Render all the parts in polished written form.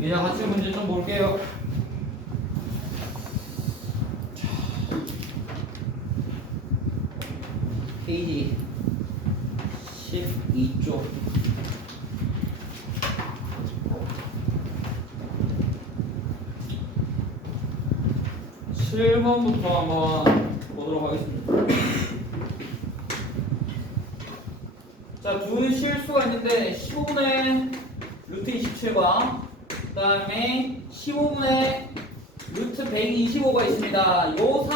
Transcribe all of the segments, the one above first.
이제 같이 문제 좀 볼게요. 페이지 12쪽. 7번부터 한번 보도록 하겠습니다. 자, 두 실수가 있는데 15분의 루트 27과 그 다음에 15분의 루트 125가 있습니다. 요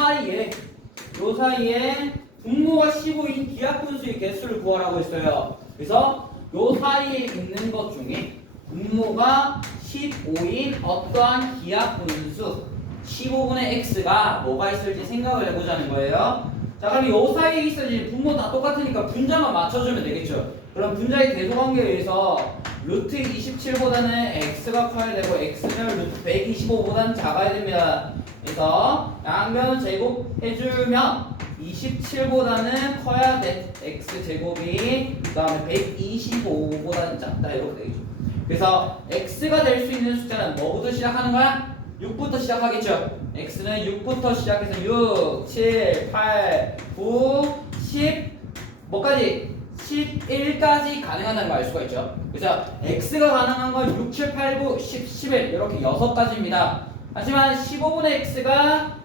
사이에 분모가 15인 기하분수의 개수를 구하라고 했어요. 그래서 요 사이에 있는 것 중에 분모가 15인 어떠한 기하분수 15분의 x가 뭐가 있을지 생각을 해보자는 거예요. 자, 그럼 요 사이에 있어야지 분모 다 똑같으니까 분자만 맞춰주면 되겠죠. 그럼 분자의 대소관계에 의해서 루트 27보다는 x가 커야 되고 x는 루트 125보다는 작아야 됩니다. 그래서 양변을 제곱해주면 27보다는 커야 돼 x제곱이 그 다음에 125보다는 작다 이렇게 되겠죠. 그래서 x가 될 수 있는 숫자는 뭐부터 시작하는 거야? 6부터 시작하겠죠. x는 6부터 시작해서 6, 7, 8, 9, 10 뭐까지? 11까지 가능하다는 걸 알 수가 있죠. 그래서 x가 가능한 건 6, 7, 8, 9, 10, 11 이렇게 6가지입니다. 하지만 15분의 x가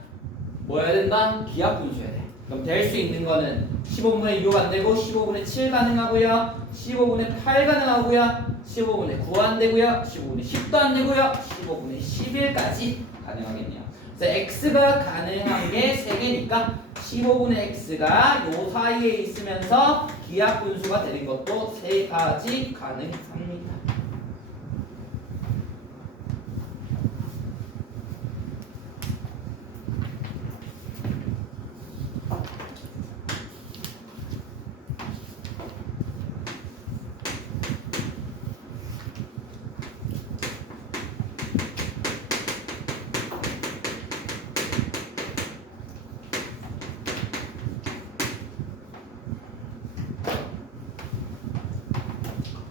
뭐여야 된다? 기하분수여야 돼. 그럼 될 수 있는 거는 15분의 6 안 되고 15분의 7 가능하고요. 15분의 8 가능하고요. 15분의 9 안 되고요. 15분의 10도 안 되고요. 15분의 11까지 가능하겠네요. 그래서 x가 가능한 게 3개니까 15분의 x가 요 사이에 있으면서 기하분수가 되는 것도 3가지 가능합니다.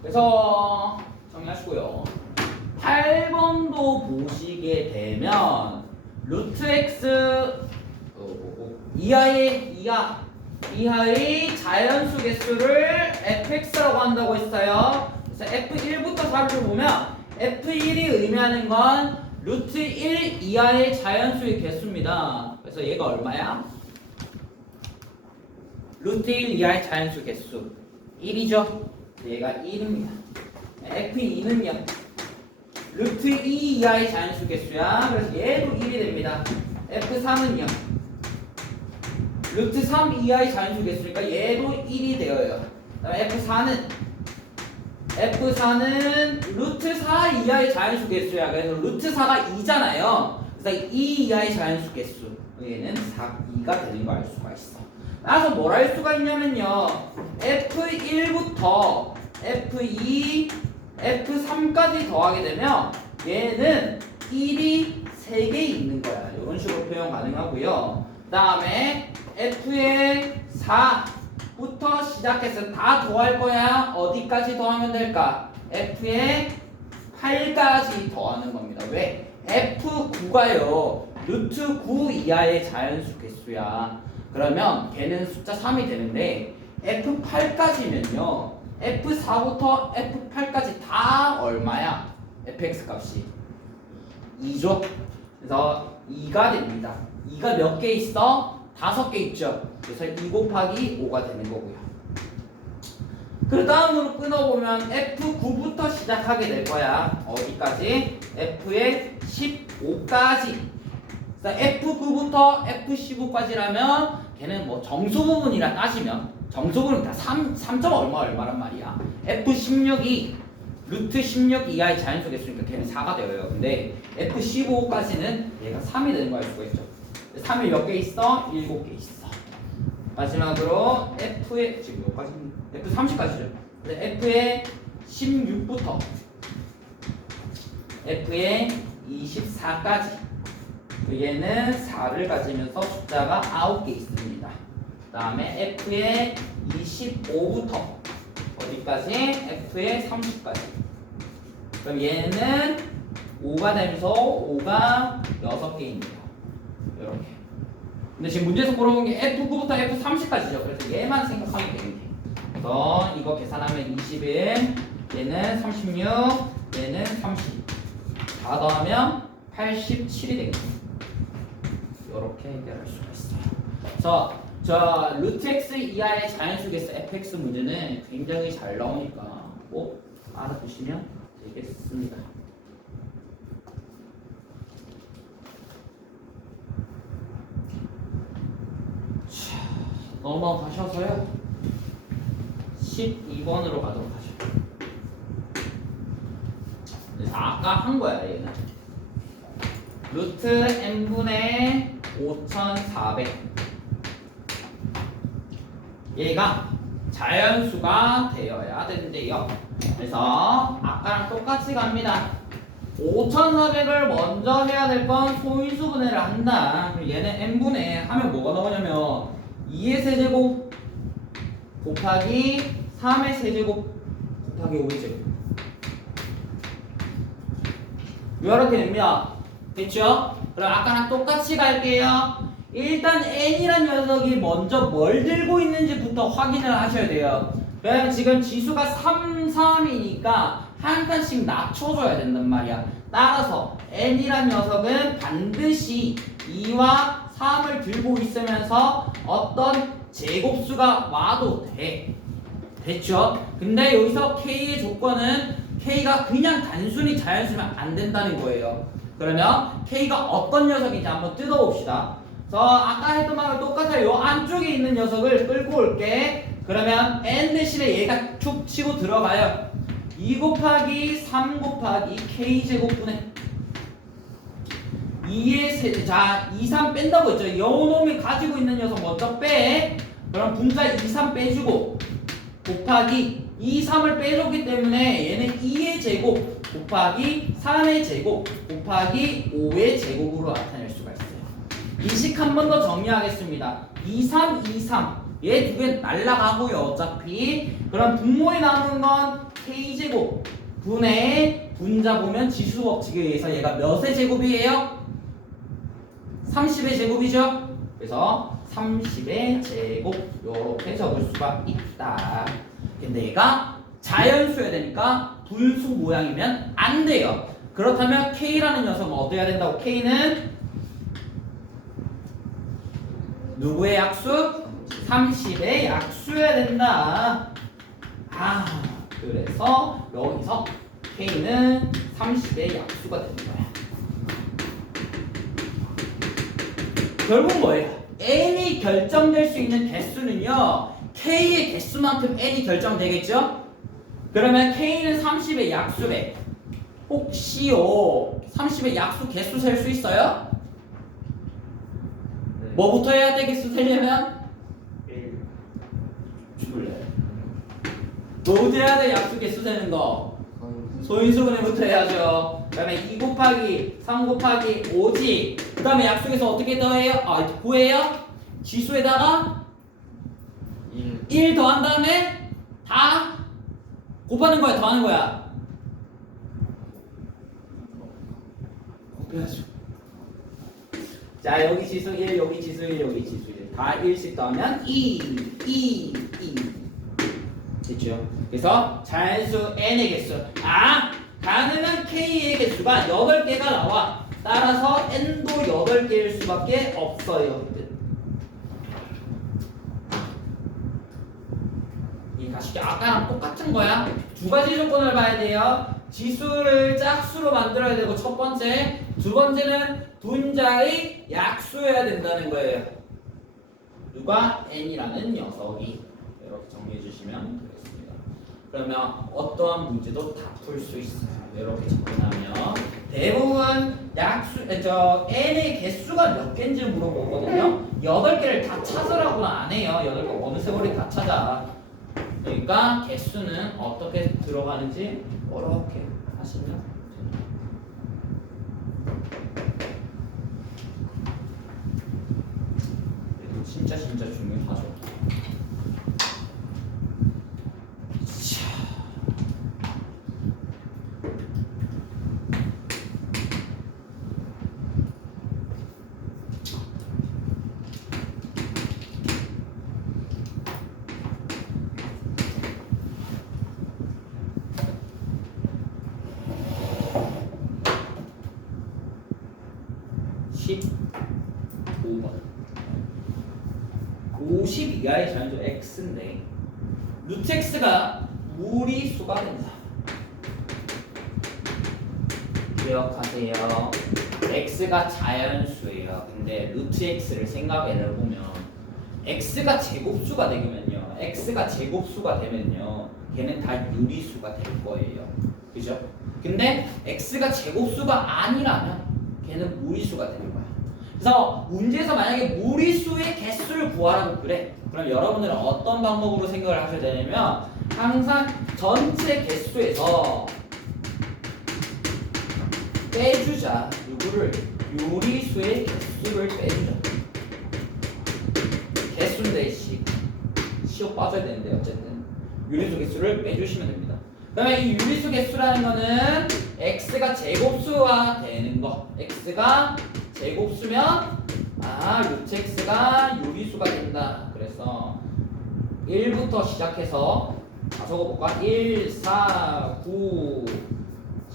그래서 정리하시고요. 8번도 보시게 되면 루트 x 이하의 자연수 개수를 fx라고 한다고 했어요. 그래서 f1부터 4를 보면 f1이 의미하는 건 루트 1 이하의 자연수의 개수입니다. 그래서 얘가 얼마야? 루트 1 이하의 자연수 개수 1이죠. 얘가 1입니다. f2는요 루트 2 이하의 자연수 개수야. 그래서 얘도 1이 됩니다. f3은요 루트 3 이하의 자연수 개수니까 얘도 1이 되어요. 그다음에 F4는 루트 4 이하의 자연수 개수야. 그래서 루트 4가 2잖아요. 그래서 2 이하의 자연수 개수 얘는 2가 되는 거 알 수가 있어. 따라서 뭘 할 수가 있냐면요 F1부터 F2, F3까지 더하게 되면 얘는 1이 3개 있는 거야. 이런 식으로 표현 가능하고요. 그 다음에 F의 4부터 시작해서 다 더할 거야. 어디까지 더하면 될까? F의 8까지 더하는 겁니다. 왜? F9가요. 루트 9 이하의 자연수 개수야. 그러면 걔는 숫자 3이 되는데 F8까지면요 F4부터 F8까지 다 얼마야? fx 값이 2죠. 그래서 2가 됩니다. 2가 몇 개 있어? 5개 있죠. 그래서 2 곱하기 5가 되는 거고요. 그 다음으로 끊어보면 F9부터 시작하게 될 거야. 어디까지? F의 15까지. 그래서 F9부터 F15까지라면 걔는 뭐 정수 부분이라 따지면 정수 부분은 다 3점 얼마란 말이야. F16이 루트 16 이하의 자연수 개수니까 걔는 4가 되어요. 근데 F15까지는 얘가 3이 되는 거 알 수가 있죠. 3이 몇 개 있어? 7개 있어. 마지막으로 F의 지금 몇 가지? F30까지죠. F의 16부터 F의 24까지 얘는 4를 가지면서 숫자가 9개 있습니다. 그 다음에 F의 25부터 어디까지? F의 30까지. 그럼 얘는 5가 되면서 5가 6개입니다. 이렇게. 근데 지금 문제에서 물어본 게 F9부터 F30까지죠. 그래서 얘만 생각하면 되겠네. 그래서 이거 계산하면 21, 얘는 36, 얘는 30. 다 더하면 87이 되겠네. 이렇게 해결할 수가 있어요. 그래서 저 루트 x 이하의 자연수겠어 fx 문제는 굉장히 잘 나오니까 꼭 알아두시면 되겠습니다. 자, 넘어가셔서요. 12번으로 가도록 하죠. 아까 한 거야 얘는. 루트 n분의 5400. 얘가 자연수가 되어야 된대요. 그래서 아까랑 똑같이 갑니다. 5400을 먼저 해야 될 건 소인수 분해를 한다. 그럼 얘는 n분의 하면 뭐가 나오냐면 2의 세제곱 곱하기 3의 세제곱 곱하기 5의 제곱. 이렇게 됩니다. 됐죠? 그럼 아까랑 똑같이 갈게요. 일단 n이란 녀석이 먼저 뭘 들고 있는지부터 확인을 하셔야 돼요. 왜냐면 지금 지수가 3, 3이니까 한 칸씩 낮춰줘야 된단 말이야. 따라서 n이란 녀석은 반드시 2와 3을 들고 있으면서 어떤 제곱수가 와도 돼. 됐죠? 근데 여기서 k의 조건은 k가 그냥 단순히 자연수면 안 된다는 거예요. 그러면 k가 어떤 녀석인지 한번 뜯어봅시다. 그래서 아까 했던 말과 똑같아요. 요 안쪽에 있는 녀석을 끌고 올게. 그러면 n 대신에 얘가 축 치고 들어가요. 2 곱하기 3 곱하기 k제곱분의 2의 세제. 자, 2, 3 뺀다고 했죠. 요 놈이 가지고 있는 녀석 먼저 빼. 그럼 분자 2, 3 빼주고 곱하기 2, 3을 빼줬기 때문에 얘는 2의 제곱 곱하기 3의 제곱 곱하기 5의 제곱으로 나타낼 수가 있어요. 이식 한 번 더 정리하겠습니다. 2, 3, 2, 3. 얘 두 개 날라가고요. 어차피. 그럼 분모에 남은 건 k제곱 분의 분자 보면 지수 법칙에 의해서 얘가 몇의 제곱이에요? 30의 제곱이죠? 그래서 30의 제곱 이렇게 적을 수가 있다. 근데 얘가 자연수여야 되니까 분수 모양이면 안 돼요. 그렇다면 k라는 녀석은 어때야 된다고? k는 누구의 약수? 30의 약수여야 된다. 아, 그래서 여기서 k는 30의 약수가 되는 거야. 결국 뭐예요? n이 결정될 수 있는 개수는요, k의 개수만큼 n이 결정되겠죠? 그러면 k는 30의 약수래. 혹시요 30의 약수 개수 셀 수 있어요? 네. 뭐부터 해야 되겠어 세려면? 1. 죽을래. 뭐부터 해야 돼? 약수 개수 세는 거. 소인수분해부터 해야죠. 그 다음에 2 곱하기 3 곱하기 5지. 그 다음에 약수에서 어떻게 더해요? 구해요? 지수에다가 1 더한 다음에 다 곱하는 거야, 더하는 거야. 곱해야죠. 자, 여기 지수 1, 여기 지수 1, 여기 지수 1. 다 1씩 더하면 2. 됐죠? 그래서 자연수 n의 개수. 가능한 k의 개수가 8개가 나와. 따라서 n도 8개일 수밖에 없어요. 이 가식이 아까랑 똑같은 거야. 두 가지 조건을 봐야 돼요. 지수를 짝수로 만들어야 되고 첫 번째, 두 번째는 분자의 약수여야 된다는 거예요. 누가? n이라는 녀석이. 이렇게 정리해 주시면 되겠습니다. 그러면 어떠한 문제도 다 풀 수 있어요. 이렇게 접근하면 대부분 n의 개수가 몇 개인지 물어보거든요. 8개를 다 찾으라고는 안 해요. 8개 어느 세월이 다 찾아. 그러니까 개수는 어떻게 들어가는지 이렇게 하시면 됩니다. 이거 진짜 중요하죠. 15번 50 이하의 자연수 x인데 루트 x가 무리수가 된다. 기억하세요. x가 자연수예요. 근데 루트 x를 생각해보면 x가 제곱수가 되면요. x가 제곱수가 되면요. 걔는 다 유리수가 될 거예요. 그죠? 근데 x가 제곱수가 아니라면 걔는 무리수가 되는 거야. 그래서 문제에서 만약에 무리수의 개수를 구하라고 그래. 그럼 여러분들은 어떤 방법으로 생각을 하셔야 되냐면 항상 전체 개수에서 빼주자. 누구를? 유리수의 개수를 빼주자. 개수인데 시옷 빠져야 되는데 어쨌든 유리수 개수를 빼주시면 됩니다. 그러면 이 유리수 개수라는 거는 x가 제곱수가 되는 거. x가 제곱수면 루트 x가 유리수가 된다. 그래서 1부터 시작해서 적어볼까? 1, 4, 9,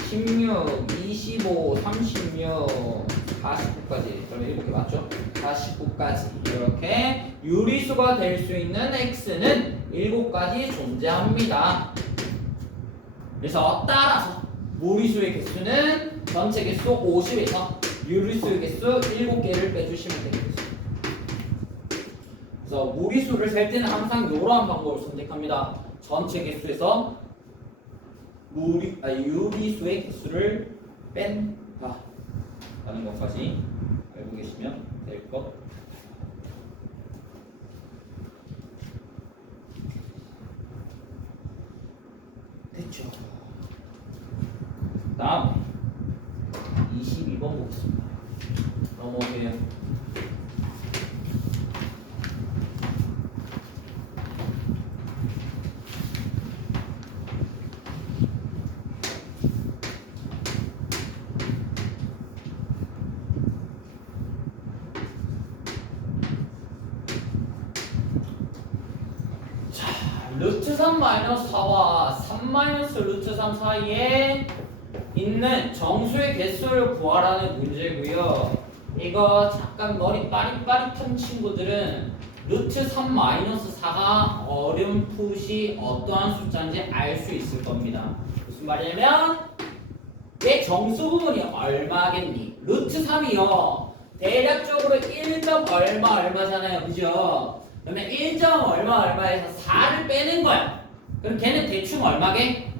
16, 25, 36, 49까지. 그러면 7개 맞죠? 49까지. 이렇게 유리수가 될 수 있는 x는 7가지 존재합니다. 그래서 따라서 무리수의 개수는 전체 개수 50에서 유리수의 개수 7개를 빼주시면 되겠죠. 그래서 무리수를 셀 때는 항상 이러한 방법을 선택합니다. 전체 개수에서 유리수의 개수를 뺀다 라는 것까지 알고 계시면 될 것. 됐죠. 다음 22번 보겠습니다. 넘어오세요. 루트 3 마이너스 4와 3 마이너스 루트 3 사이에 있는 정수의 개수를 구하라는 문제고요. 이거 잠깐 머리 빠릿빠릿한 친구들은 루트 3 마이너스 4가 어렴풋이 어떠한 숫자인지 알 수 있을 겁니다. 무슨 말이냐면 얘 정수 부분이 얼마겠니? 루트 3이요. 대략적으로 1점 얼마잖아요. 그죠? 그러면 1점 얼마에서 4를 빼는 거야. 그럼 걔는 대충 얼마게?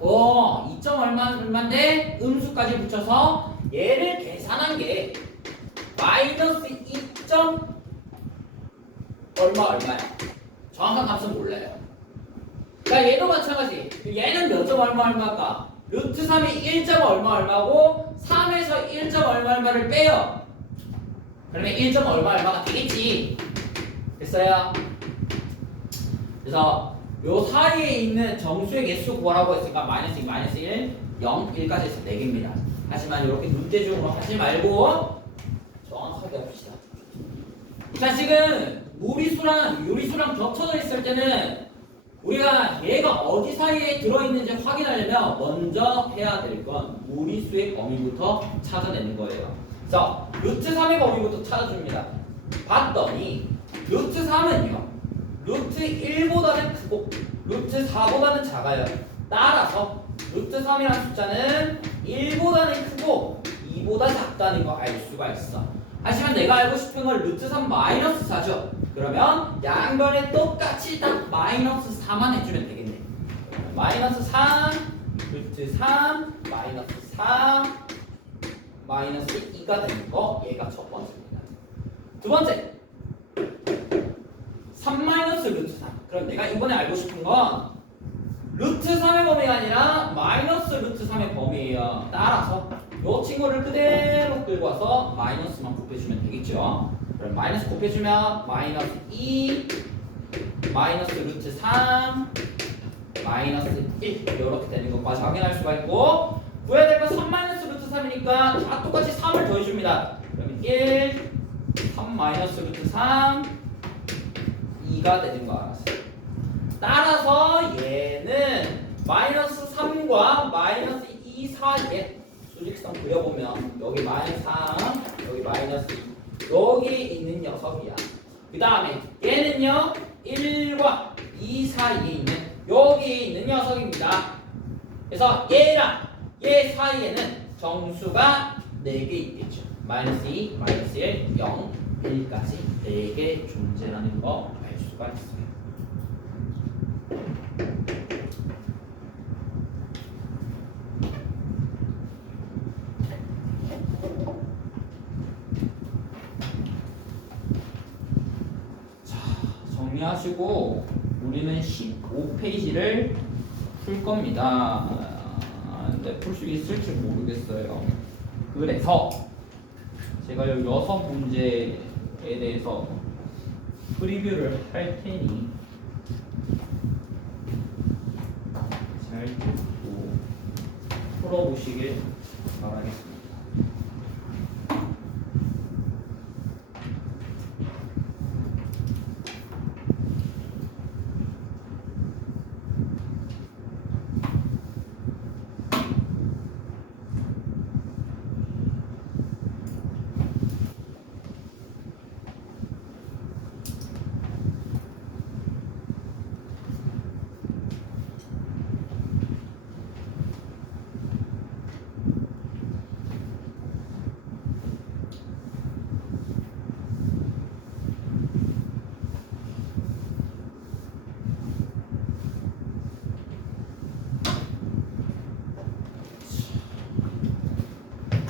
2점 얼마인데 음수까지 붙여서 얘를 계산한 게 마이너스 2점 얼마야. 정확한 값은 몰라요. 그러니까 얘도 마찬가지. 얘는 몇 점 얼마일까? 루트 3이 1점 얼마고 3에서 1점 얼마를 빼요. 그러면 1점 얼마가 되겠지. 됐어요? 그래서 요 사이에 있는 정수의 개수 구하라고 했으니까 마이너스 2, 마이너스 1, 0, 1까지 해서 4개입니다. 하지만 이렇게 문제적으로 하지 말고 정확하게 합시다. 자, 지금 무리수랑 유리수랑 겹쳐져 있을 때는 우리가 얘가 어디 사이에 들어있는지 확인하려면 먼저 해야 될 건 무리수의 범위부터 찾아내는 거예요. 그래서 루트 3의 범위부터 찾아줍니다. 봤더니 루트 3은요. 루트 1보다는 크고 루트 4보다는 작아요. 따라서 루트 3이라는 숫자는 1보다는 크고 2보다 작다는 거 알 수가 있어. 하지만 내가 알고 싶은 건 루트 3 마이너스 4죠. 그러면 양변에 똑같이 딱 마이너스 4만 해주면 되겠네. 마이너스 3, 루트 3, 마이너스 4, 마이너스 2가 되는 거 얘가 첫 번째입니다. 두 번째 3 마이너스 루트 3. 그럼 내가 이번에 알고 싶은 건 루트 3의 범위가 아니라 마이너스 루트 3의 범위예요. 따라서 이 친구를 그대로 끌고 와서 마이너스만 곱해주면 되겠죠. 그럼 마이너스 곱해주면 마이너스 2, 마이너스 루트 3, 마이너스 1 이렇게 되는 것까지 확인할 수가 있고 구해야 될 건 3 마이너스 루트 3이니까 다 똑같이 3을 더해줍니다. 그러면 1, 3 마이너스 루트 3, 2가 되는 거 알았어요. 따라서 얘는 마이너스 3과 마이너스 2 사이에 수직선 그려보면 여기 마이너스 3 여기 마이너스 2 여기 있는 녀석이야. 그 다음에 얘는요 1과 2 사이에 있는 여기에 있는 녀석입니다. 그래서 얘랑 얘 사이에는 정수가 4개 있겠죠. 마이너스 2, 마이너스 1, 0, 1까지 4개 존재하는 거 알 수가 있어요. 자, 정리하시고 우리는 15페이지를 풀 겁니다. 근데 풀 수 있을지 모르겠어요. 그래서 제가 이 6문제에 대해서 프리뷰를 할 테니 잘 듣고 풀어보시길 바라겠습니다.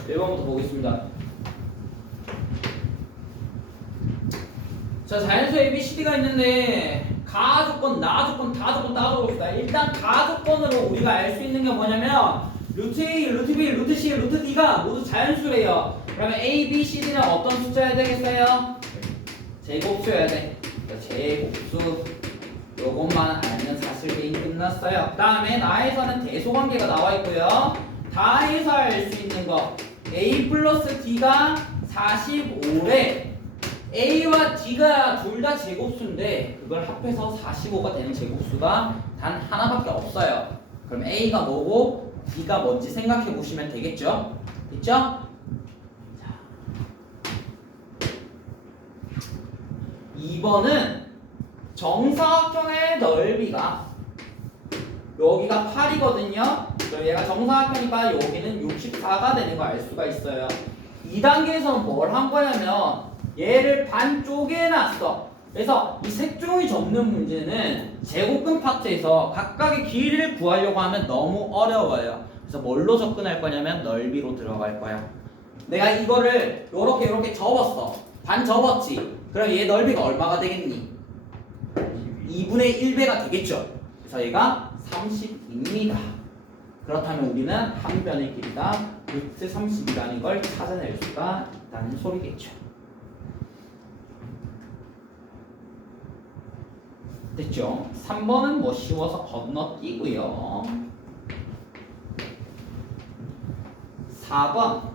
네 번부터 보겠습니다. 자, 자연수 ABCD가 있는데 가조건, 나조건, 다조건 따로 봅시다. 일단 가조건으로 우리가 알 수 있는 게 뭐냐면 루트 A, 루트 B, 루트 C, 루트 D가 모두 자연수래요. 그러면 A, B, C, D는 어떤 숫자여야 되겠어요? 제곱수여야 돼. 그러니까 제곱수. 요것만 알면 사실 게임 끝났어요. 그 다음에 나에서는 대소관계가 나와 있고요. 다에서 알 수 있는 거 A 플러스 D가 45래. A와 D가 둘 다 제곱수인데 그걸 합해서 45가 되는 제곱수가 단 하나밖에 없어요. 그럼 A가 뭐고 D가 뭔지 생각해 보시면 되겠죠? 됐죠? 2번은 정사각형의 넓이가 여기가 8이거든요. 그럼 얘가 정사각형이니까 여기는 64가 되는 거 알 수가 있어요. 2단계에서는 뭘 한 거냐면 얘를 반 쪼개놨어. 그래서 이 색종이 접는 문제는 제곱근 파트에서 각각의 길이를 구하려고 하면 너무 어려워요. 그래서 뭘로 접근할 거냐면 넓이로 들어갈 거야. 내가 이거를 요렇게 접었어. 반 접었지. 그럼 얘 넓이가 얼마가 되겠니? 2분의 1배가 되겠죠. 그래서 얘가 30입니다. 그렇다면 우리는 한 변의 길이가 루트 30이라는 걸 찾아낼 수가 있다는 소리겠죠. 됐죠? 3번은 뭐 쉬워서 건너뛰고요. 4번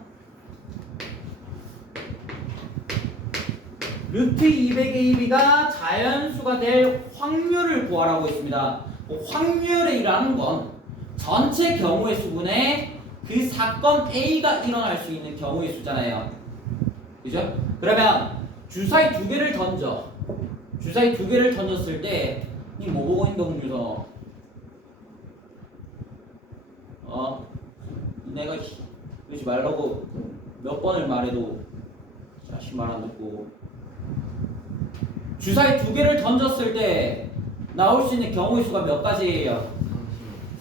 루트 200AB가 자연수가 될 확률을 구하라고 했습니다. 확률이라는 건 전체 경우의 수분에 그 사건 A가 일어날 수 있는 경우의 수잖아요. 그죠? 그러면 주사위 2개를 던져. 주사위 2개를 던졌을 때 이 뭐 보고 있는 동주서 내가 이러지 말라고 몇 번을 말해도 자식 말 안 듣고 주사위 2개를 던졌을 때 나올 수 있는 경우의 수가 몇 가지예요?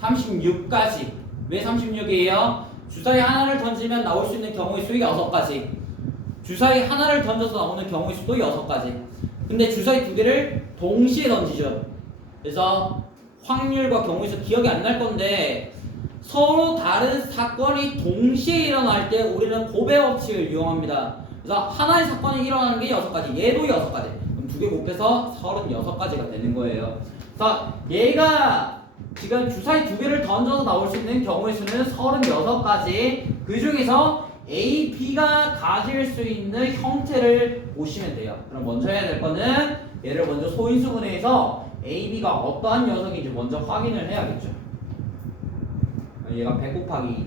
36가지. 왜 36이에요? 주사위 하나를 던지면 나올 수 있는 경우의 수가 6가지. 주사위 하나를 던져서 나오는 경우의 수도 6가지. 근데 주사위 2개를 동시에 던지죠. 그래서 확률과 경우의 수 기억이 안 날 건데 서로 다른 사건이 동시에 일어날 때 우리는 곱의 법칙을 이용합니다. 그래서 하나의 사건이 일어나는 게 6가지, 얘도 6가지. 그럼 2개 곱해서 36가지가 되는 거예요. 그래서 얘가 지금 주사위 2개를 던져서 나올 수 있는 경우의 수는 36가지. 그 중에서 A, B가 가질 수 있는 형태를 보시면 돼요. 그럼 먼저 해야 될 거는 얘를 먼저 소인수분해해서 A, B가 어떠한 녀석인지 먼저 확인을 해야겠죠. 얘가 100 곱하기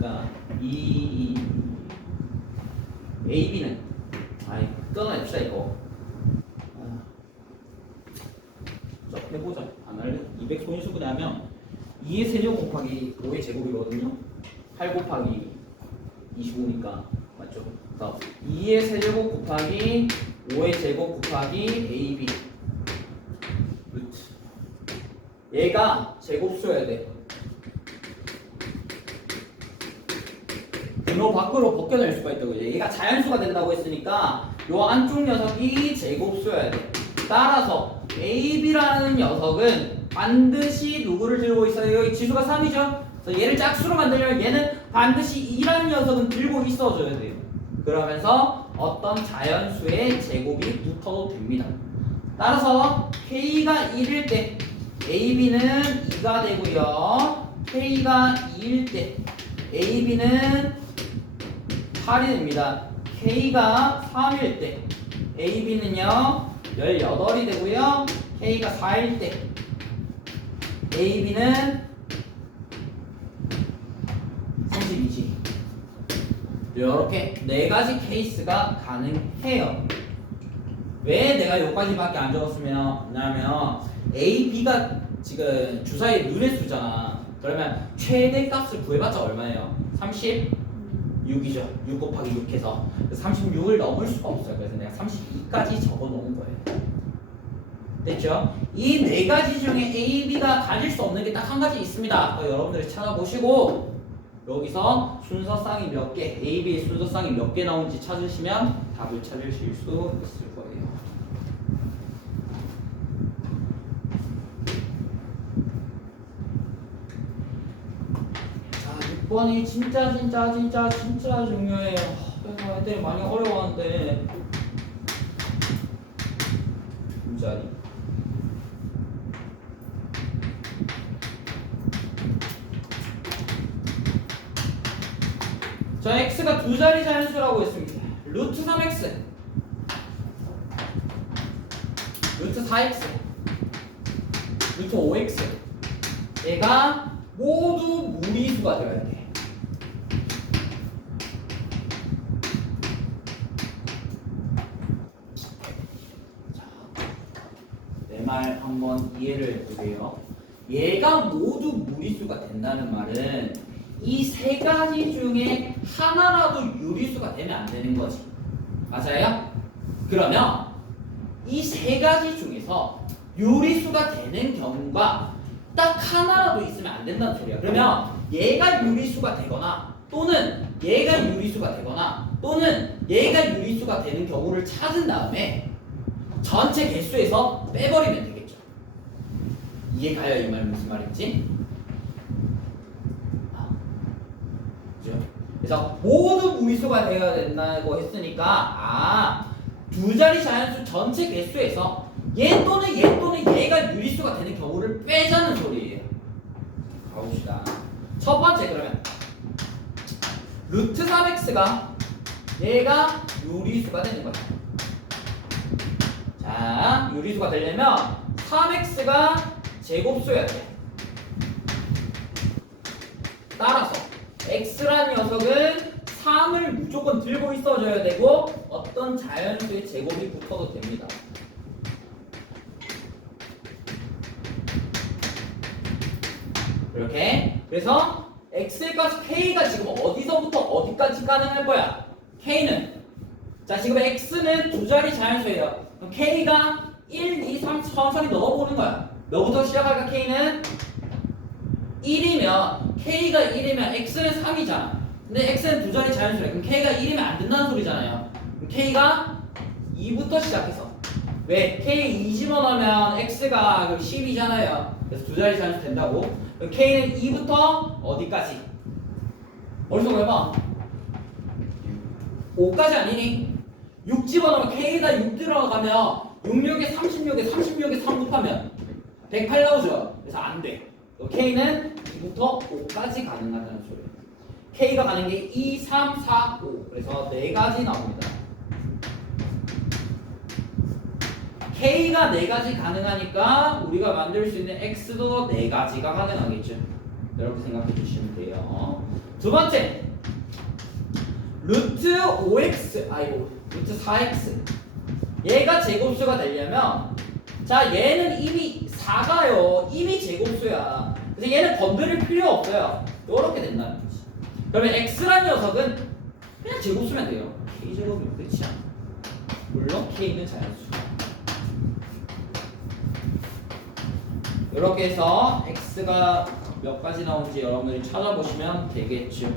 2니까 2 AB는 아이 끊어냅시다 이거. 자 해보자. 안 할래? 200 소인수분해하면 2의 세제곱 곱하기 5의 제곱이거든요. 8 곱하기 25니까 맞죠? 그래서 2의 세제곱 곱하기 5의 제곱 곱하기 AB 루트. 얘가 제곱수여야 돼. 요 밖으로 벗겨낼 수가 있다고. 얘가 자연수가 된다고 했으니까 요 안쪽 녀석이 제곱수여야 돼. 따라서 AB라는 녀석은 반드시 누구를 들고 있어요? 여기 지수가 3이죠? 그래서 얘를 짝수로 만들려면 얘는 반드시 2라는 녀석은 들고 있어줘야 돼요. 그러면서 어떤 자연수의 제곱이 붙어도 됩니다. 따라서 K가 1일 때 AB는 2가 되고요. K가 2일 때 AB는 8이 됩니다. K가 3일 때 AB는요 18이 되고요. K가 4일 때 AB는 32지. 이렇게 네 가지 케이스가 가능해요. 왜 내가 여기까지밖에 안 적었으면 A, B가 지금 주사위 룬의 수잖아. 그러면 최대 값을 구해봤자 얼마예요? 36이죠. 6 곱하기 6 해서 36을 넘을 수가 없어요. 그래서 내가 32까지 적어놓은 거예요. 됐죠? 이 네 가지 중에 A, B가 가질 수 없는 게 딱 한 가지 있습니다. 여러분들이 찾아보시고 여기서 순서쌍이 몇 개, A, B의 순서쌍이 몇 개 나오는지 찾으시면 답을 찾으실 수 있을 거예요. 자, 6번이 진짜 중요해요. 그래서 애들이 많이 어려워하는데 두 자리. 자, x가 두 자리 자연수라고 했습니다. 루트 3x, 루트 4x, 루트 5x. 얘가 모두 무리수가 되어야 돼. 내 말 한번 이해를 해보세요. 얘가 모두 무리수가 된다는 말은 이 세 가지 중에 하나라도 유리수가 되면 안 되는 거지. 맞아요? 그러면 이 세 가지 중에서 유리수가 되는 경우가 딱 하나라도 있으면 안 된다는 소리야. 그러면 얘가 유리수가 되거나 또는 얘가 유리수가 되거나 또는 얘가 유리수가 되는 경우를 찾은 다음에 전체 개수에서 빼버리면 되겠죠. 이해가요? 이 말 무슨 말인지? 그래서 모두 무리수가 되어야 된다고 했으니까 두 자리 자연수 전체 개수에서 얘 또는 얘가 유리수가 되는 경우를 빼자는 소리예요. 가봅시다. 첫 번째 그러면 루트 3x가 얘가 유리수가 되는 거야. 자, 유리수가 되려면 3x가 제곱수여야 돼. 따라서 x라는 녀석은 3을 무조건 들고 있어줘야 되고 어떤 자연수의 제곱이 붙어도 됩니다. 이렇게. 그래서 x의 값 k가 지금 어디서부터 어디까지 가능할 거야? k는 자 지금 x는 두 자리 자연수예요. 그럼 k가 1, 2, 3 천천히 넣어보는 거야. 너부터 시작할까? k는 1이면 k가 1이면 x는 3이잖아. 근데 x는 두 자리 자연수래. 그럼 k가 1이면 안 된다는 소리잖아요. 그럼 k가 2부터 시작해서 왜? k 2 집어넣으면 x가 10이잖아요. 그래서 두 자리 자연수 된다고. 그럼 k는 2부터 어디까지? 머릿속으로 해봐. 5까지 아니니? 6 집어넣으면 k에다 6 들어가면 66에 36에 3 곱하면 108 나오죠? 그래서 안 돼. K는 2부터 5까지 가능하다는 소리예요. K가 가는 게 2, 3, 4, 5. 그래서 4가지 나옵니다. K가 4가지 가능하니까 우리가 만들 수 있는 X도 4가지가 가능하겠죠. 이렇게 생각해 주시면 돼요. 두 번째, 루트 5x 아이고 루트 4x 얘가 제곱수가 되려면 자 얘는 이미 4가요 이미 제곱수야 그래서 얘는 건드릴 필요 없어요 요렇게 된다는 거지 그러면 x란 녀석은 그냥 제곱수면 돼요 k제곱이면 끝이야 물론 k는 자연수 이렇게 해서 x가 몇 가지 나오는지 여러분들이 찾아보시면 되겠죠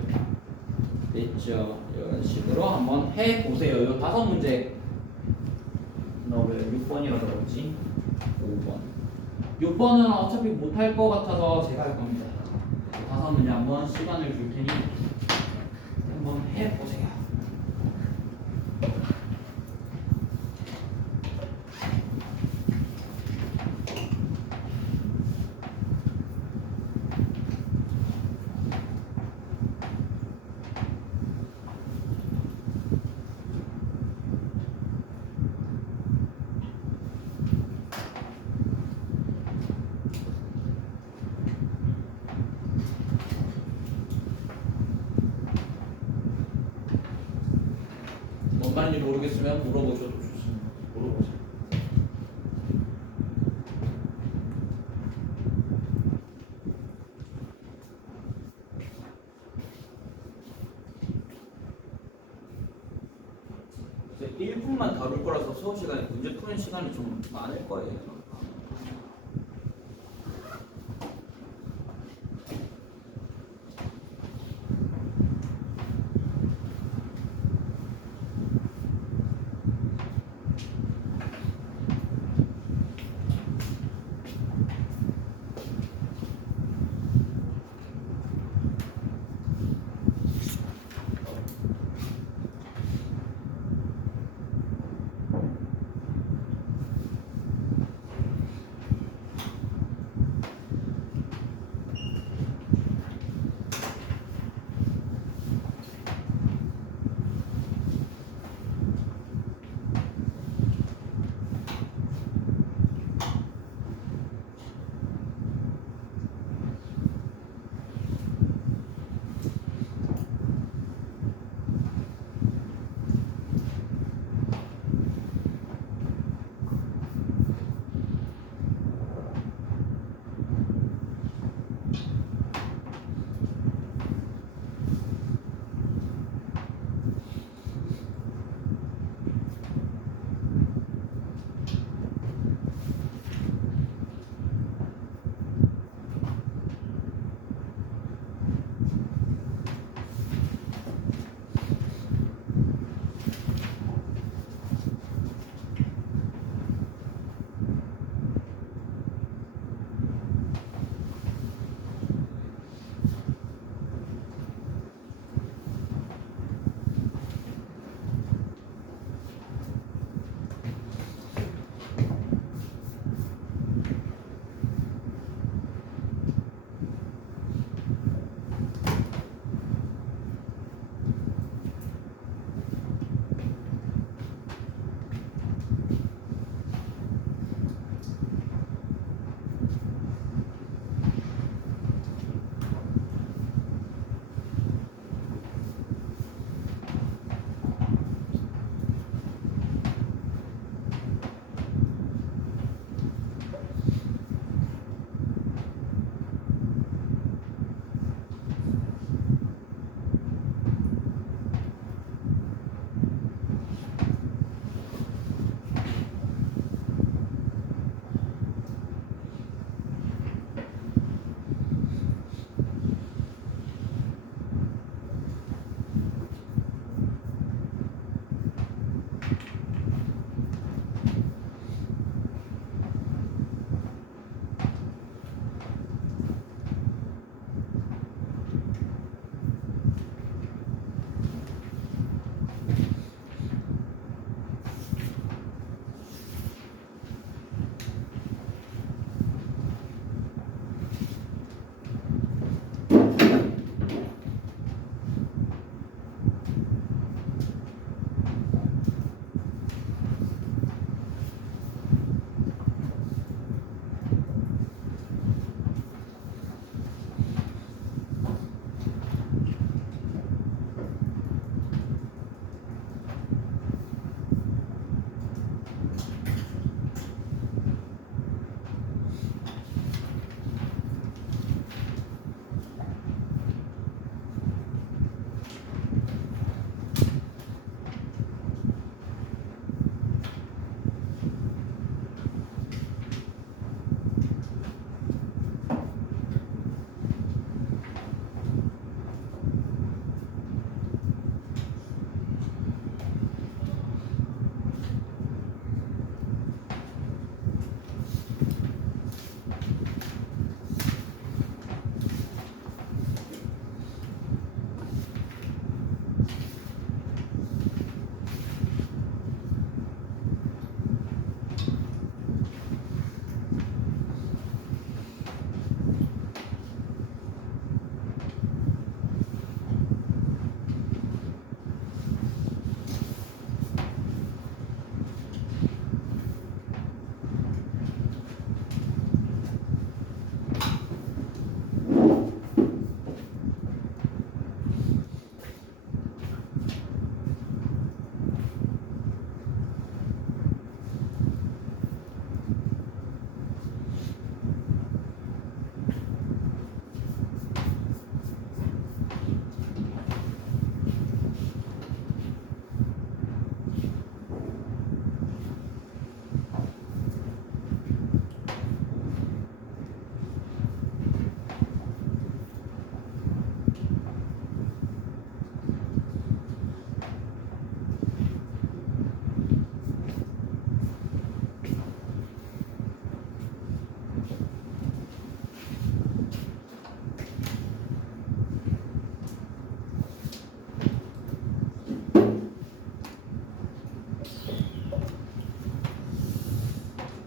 됐죠 이런 식으로 한번 해보세요 이 5문제 너 왜 6번이라고 그러지? 5번 6번은 어차피 못할 것 같아서 제가 할 겁니다 5문제 한번 시간을 줄 테니 한번 해보세요 뭔 말인지 모르겠으면 물어보셔도 좋습니다. 물어보세요. 이제 1분만 다룰 거라서 수업 시간에 문제 푸는 시간이 좀 많을 거예요.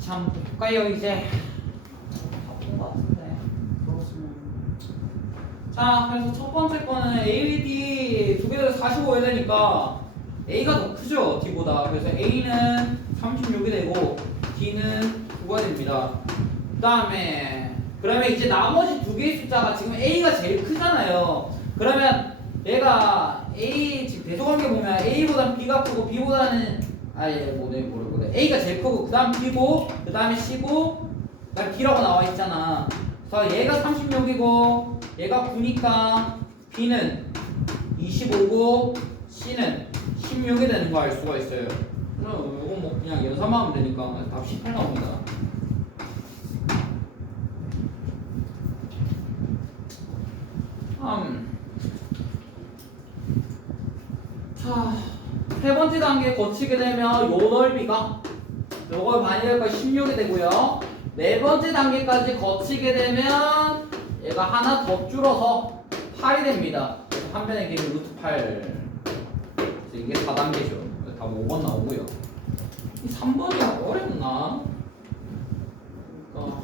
참 볼까요 이제? 바쁜 것 같은데. 자, 그래서 첫 번째 거는 A, B 두 개 다 45야 되니까 A가 더 크죠, D보다. 그래서 A는 36이 되고 D는 9가 됩니다. 그러면 이제 나머지 두 개의 숫자가 지금 A가 제일 크잖아요. 그러면 얘가 A 지금 배수관계 보면 A보다는 B가 크고 B보다는 모르겠거든. A가 제일 크고 그 다음 B고 그 다음에 C고 그 다음 D라고 나와 있잖아. 그래서 얘가 36이고 얘가 9니까 B는 25고 C는 16이 되는 거 알 수가 있어요. 그럼 이거 뭐 그냥 연산만 하면 되니까 답 18 나옵니다. 자, 세 번째 단계 거치게 되면 요 넓이가 요걸 반이 될까 16이 되고요. 네 번째 단계까지 거치게 되면 얘가 하나 더 줄어서 8이 됩니다. 그래서 한 변의 길이 루트 8. 그래서 이게 4단계죠. 답 5번 나오고요. 이 3번이 어렵나? 그러니까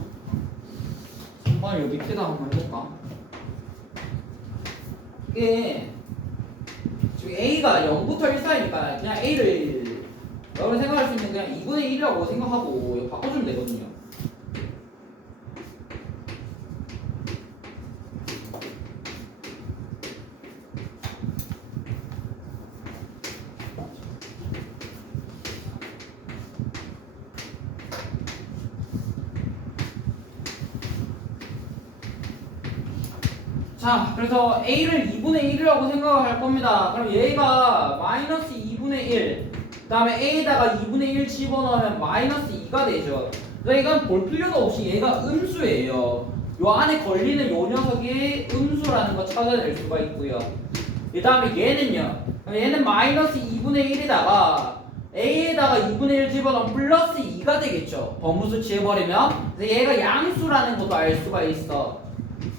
3번 요 밑에다 한번 해볼까? 이게 지금 A가 0부터 1 사이니까 그냥 A를 여러분 생각할 수 있는 그냥 2분의 1이라고 생각하고 이거 바꿔주면 되거든요. 자, 그래서 A를 2분의 1이라고 생각을 할 겁니다. 그럼 얘가 마이너스 2분의 1, 그 다음에 A에다가 2분의 1 집어넣으면 마이너스 2가 되죠. 그래서 이건 볼 필요도 없이 얘가 음수예요. 요 안에 걸리는 요 녀석이 음수라는 거 찾아낼 수가 있고요. 그 다음에 얘는요. 얘는 마이너스 2분의 1에다가 A에다가 2분의 1 집어넣으면 플러스 2가 되겠죠. 범무수 취해버리면. 그래서 얘가 양수라는 것도 알 수가 있어.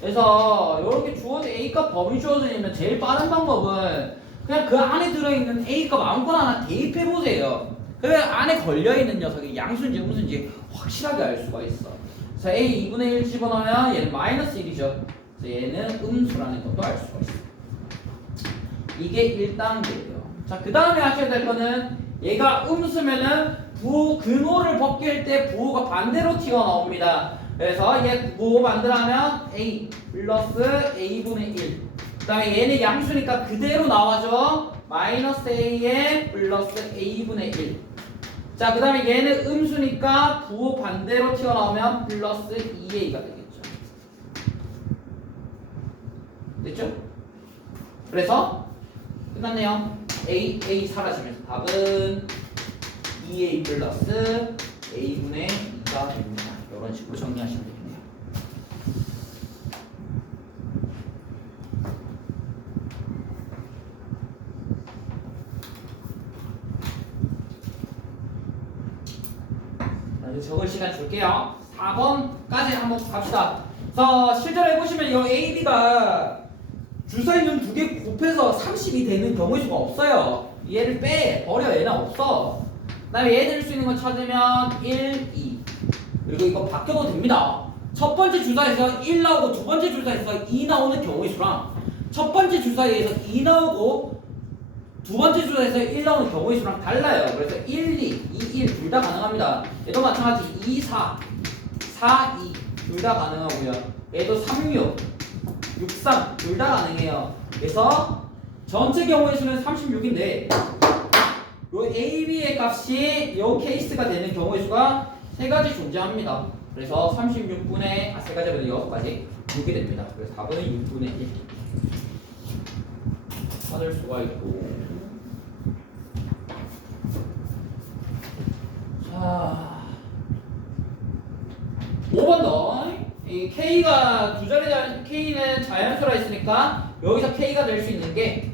그래서 이렇게 주어진 A값 범위 주어지면 제일 빠른 방법은 그냥 그 안에 들어있는 A값 아무거나 하나 대입해보세요. 그 안에 걸려있는 녀석이 양수인지 음수인지 확실하게 알 수가 있어. 그래서 A 2분의 1 집어넣으면 얘는 마이너스 1이죠. 그래서 얘는 음수라는 것도 알 수가 있어. 이게 1단계예요. 자, 그 다음에 하셔야 될 거는 얘가 음수면은 부호 근호를 벗길 때 부호가 반대로 튀어나옵니다. 그래서 얘 부호 만들어면 A 플러스 A분의 1. 그 다음에 얘는 양수니까 그대로 나와줘. 마이너스 A에 플러스 A분의 1. 자, 그 다음에 얘는 음수니까 부호 반대로 튀어나오면 플러스 2A가 되겠죠. 됐죠? 그래서 끝났네요. A 사라지면서 답은 2A 플러스 A분의 2가 됩니다. 이런 식으로 정리하시면 되겠네요. 이제 적을 시간 줄게요. 4번까지 한번 갑시다. 그래서 실제로 해보시면 이 A, B가 줄서 있는 두 개 곱해서 30이 되는 경우의 수가 없어요. 얘를 버려. 얘는 없어. 그 다음에 얘 될 수 있는 거 찾으면 1, 2. 그리고 이거 바뀌어도 됩니다. 첫 번째 주사에서 1 나오고 두 번째 주사에서 2 나오는 경우의 수랑 첫 번째 주사에서 2 나오고 두 번째 주사에서 1 나오는 경우의 수랑 달라요. 그래서 1, 2, 2, 1 둘 다 가능합니다. 얘도 마찬가지 2, 4, 4, 2 둘 다 가능하고요. 얘도 3, 6, 6, 3 둘 다 가능해요. 그래서 전체 경우의 수는 36인데 요 A, B의 값이 요 케이스가 되는 경우의 수가 세 가지 존재합니다. 그래서 36분의 세 가지보다 6가지 6이 됩니다. 그래서 답은 6분의 1 찾을 수가 있고. 자, 5번 더. 이 K가 두 자리 K는 자연수라 했으니까 여기서 K가 될 수 있는 게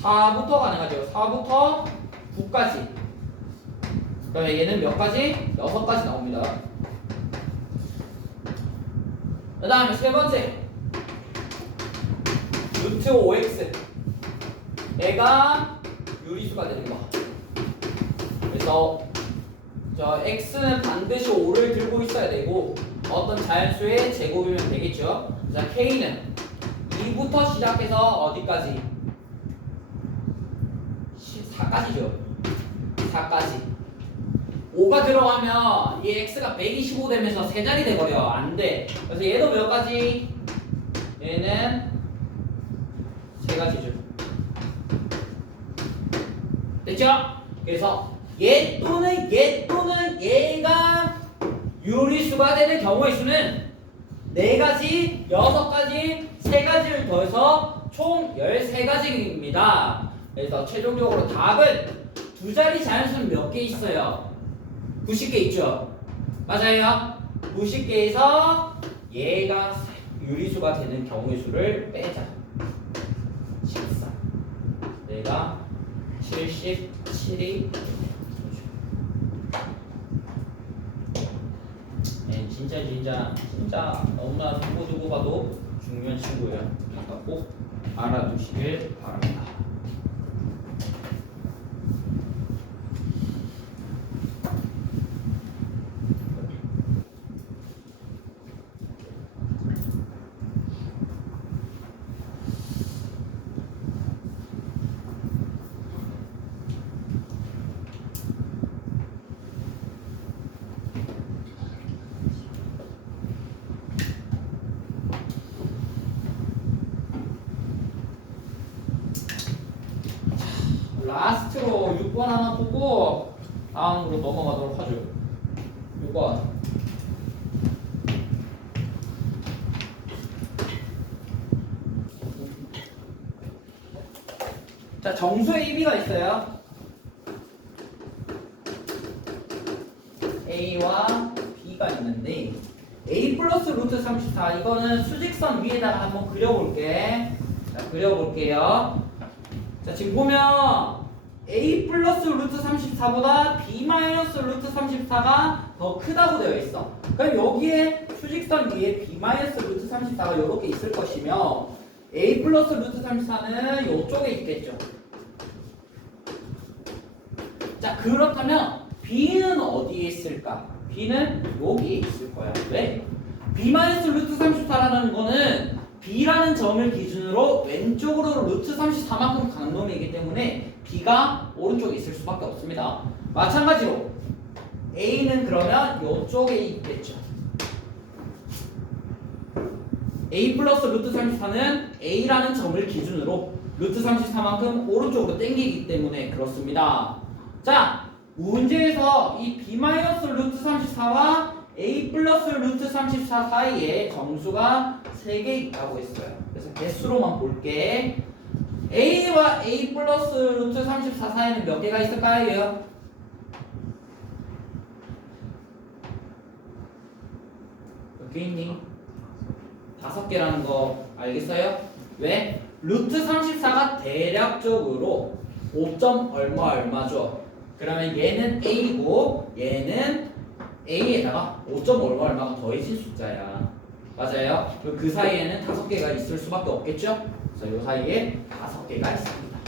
4부터 가능하죠. 4부터 9까지. 그러면 얘는 몇 가지? 6가지 나옵니다. 그 다음에 세 번째 루트 5x 얘가 유리수가 되는 거. 그래서 저 x는 반드시 5를 들고 있어야 되고 어떤 자연수의 제곱이면 되겠죠. 자, k는 2부터 시작해서 어디까지? 4까지죠. 4까지. 5가 들어가면 이 x가 125 되면서 세 자리 돼버려. 안 돼. 그래서 얘도 몇 가지? 얘는 세 가지죠. 됐죠? 그래서 얘 또는 얘가 유리수가 되는 경우의 수는 4가지, 6가지, 3가지를 더해서 총 13가지입니다. 그래서 최종적으로 답은 두 자리 자연수는 몇 개 있어요? 90개 있죠? 맞아요. 90개에서 얘가 유리수가 되는 경우의 수를 빼자. 14. 내가 77이 네, 진짜 너무나 두고 봐도 중요한 친구예요. 그러니까 꼭 알아두시길 바랍니다. 라스트로 6번 하나 보고 다음으로 넘어가도록 하죠. 6번. 자, 정수 AB가 있어요. A와 B가 있는데 A 플러스 루트 34 이거는 수직선 위에다가 한번 그려볼게. 자, 그려볼게요. 자, 지금 보면 A 플러스 루트 34보다 B 마이너스 루트 34가 더 크다고 되어 있어. 그럼 여기에 수직선 위에 B 마이너스 루트 34가 이렇게 있을 것이며 A 플러스 루트 34는 이쪽에 있겠죠. 자, 그렇다면 B는 어디에 있을까? B는 여기에 있을 거야. 왜? B 마이너스 루트 34라는 거는 B라는 점을 기준으로 왼쪽으로 루트 34만큼 가는 놈이기 때문에 B가 오른쪽에 있을 수밖에 없습니다. 마찬가지로 A는 그러면 이쪽에 있겠죠. A 플러스 루트 34는 A라는 점을 기준으로 루트 34만큼 오른쪽으로 당기기 때문에 그렇습니다. 자, 문제에서 이 B 마이너스 루트 34와 A 플러스 루트 34 사이에 정수가 3개 있다고 했어요. 그래서 개수로만 볼게. A와 A 플러스 루트 34 사이에는 몇 개가 있을까요? 몇 개 있니? 5개라는 거 알겠어요? 왜? 루트 34가 대략적으로 5점 얼마죠? 그러면 얘는 A고 얘는 A에다가 5점 얼마가 더해진 숫자야. 맞아요? 그럼 그 사이에는 5개가 있을 수밖에 없겠죠? 그래서 이 사이에 5개가 있습니다.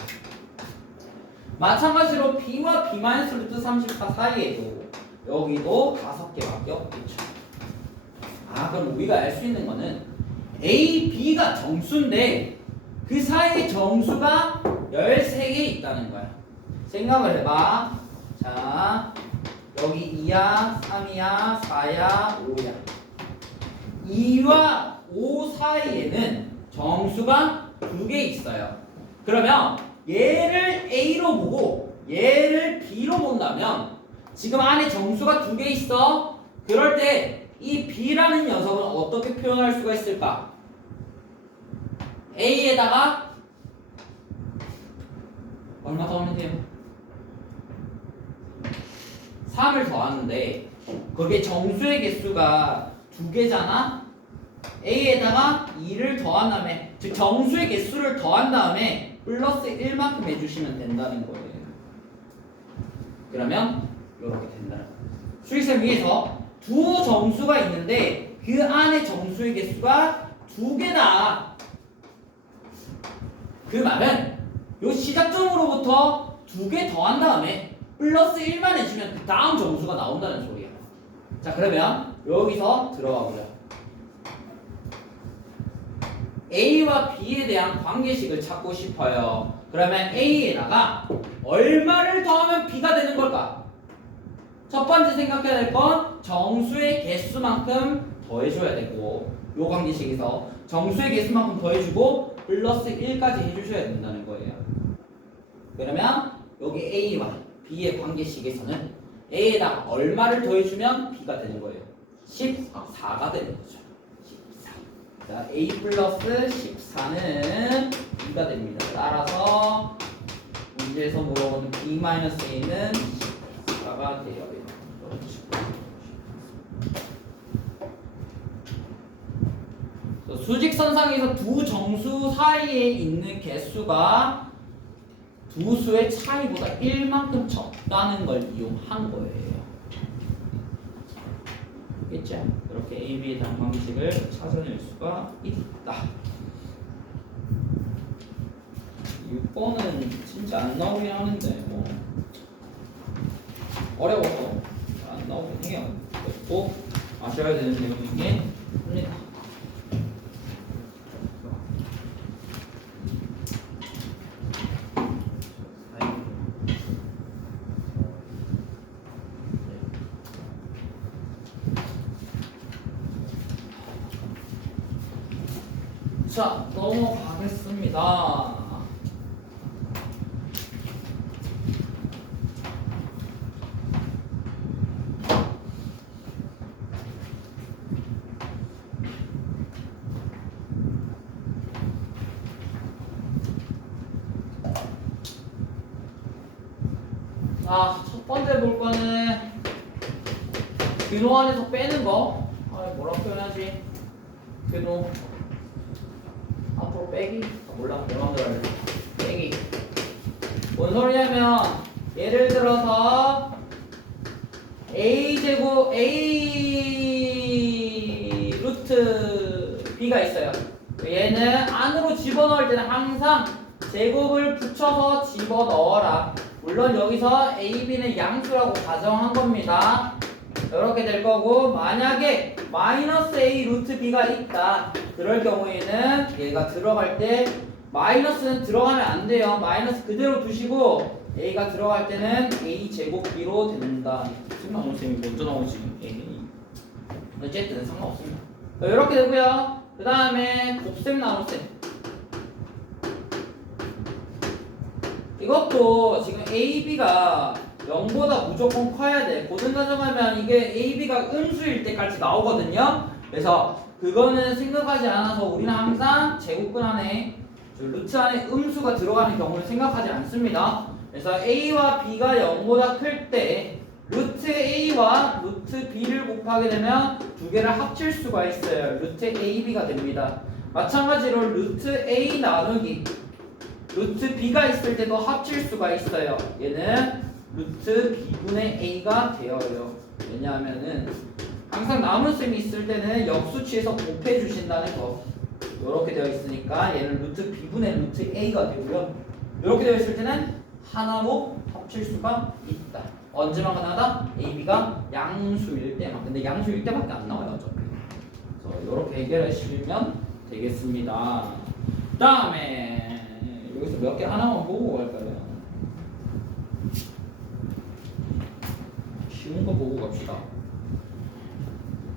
마찬가지로 B와 B 마이너스 루트 34 사이에도 여기도 5개밖에 없겠죠. 아, 그럼 우리가 알 수 있는 거는 A, B가 정수인데 그 사이에 정수가 13개 있다는 거야. 생각을 해봐. 자, 여기 2야, 3이야, 4야, 5야. 2와 5 사이에는 정수가 2개 있어요. 그러면 얘를 A로 보고 얘를 B로 본다면 지금 안에 정수가 2개 있어. 그럴 때 이 B라는 녀석은 어떻게 표현할 수가 있을까? A에다가 얼마 더하면 돼요? 3을 더하는데 거기에 정수의 개수가 2개잖아? A에다가 2를 더한 다음에 즉 정수의 개수를 더한 다음에 플러스 1만큼 해주시면 된다는 거예요. 그러면 이렇게 된다. 수직선 위에서 두 정수가 있는데 그 안에 정수의 개수가 2개다. 그 말은 요 시작점으로부터 2개 더한 다음에 플러스 1만 해주면 그 다음 정수가 나온다는 소리야. 자, 그러면 여기서 들어가 보자. A와 B에 대한 관계식을 찾고 싶어요. 그러면 A에다가 얼마를 더하면 B가 되는 걸까? 첫 번째 생각해야 될 건 정수의 개수만큼 더해줘야 되고, 요 관계식에서 정수의 개수만큼 더해주고 플러스 1까지 해주셔야 된다는 거예요. 그러면 여기 A와 B의 관계식에서는 A에다 얼마를 더해주면 B가 되는 거예요. 14가 되는 거죠. 14. 자, A 플러스 14는 B가 됩니다. 따라서 문제에서 물어보는 B 마이너스 A는 14가 돼요. 수직선상에서 두 정수 사이에 있는 개수가 두 수의 차이보다 1만큼 적다는 걸 이용한 거예요. 알겠죠? 이렇게 A, B의 대한 관계식을 찾아낼 수가 있다. 6번은 진짜 안 나오긴 하는데 뭐 어려워서 안 나오긴 해요. 꼭 아셔야 되는 내용이긴 합니다. 자, 넘어가겠습니다. 자, 첫 번째 볼 거는 근호 안에서 빼는 거. 뭐라고 표현하지? 근호 앞으로 빼기? 몰라, 내 맘대로 할래. 빼기. 뭔 소리냐면 예를 들어서 A제곱 A 루트 B가 있어요. 얘는 안으로 집어넣을 때는 항상 제곱을 붙여서 집어넣어라. 물론 여기서 A, B는 양수라고 가정한 겁니다. 이렇게 될 거고, 만약에 마이너스 A 루트 B가 있다. 그럴 경우에는 얘가 들어갈 때 마이너스는 들어가면 안 돼요. 마이너스 그대로 두시고 A가 들어갈 때는 A 제곱 B로 된다. 지금 나오는 셈이 먼저 나오지. 어쨌든 상관없습니다. 이렇게 되고요. 그 다음에 곱셈 나올 셈. 이것도 지금 A, B가 0보다 무조건 커야 돼. 고등 가정하면 이게 A, B가 음수일 때까지 나오거든요. 그래서 그거는 생각하지 않아서 우리는 항상 제곱근 안에 루트 안에 음수가 들어가는 경우를 생각하지 않습니다. 그래서 A와 B가 0보다 클 때 루트 A와 루트 B를 곱하게 되면 두 개를 합칠 수가 있어요. 루트 AB가 됩니다. 마찬가지로 루트 A 나누기 루트 B가 있을 때도 합칠 수가 있어요. 얘는 루트 B분의 A가 되어요. 왜냐하면은 항상 남은 셈이 있을 때는 역수치에서 곱해 주신다는 거. 이렇게 되어 있으니까 얘는 루트 B분의 루트 A가 되고요. 이렇게 되어 있을 때는 하나로 합칠 수가 있다. 언제만 가능하다? AB가 양수일 때만. 근데 양수일 때밖에 안 나와요, 어차피. 그래서 이렇게 해결하시면 되겠습니다. 다음에 여기서 몇 개 하나만 보고 갈까요? 쉬운 거 보고 갑시다.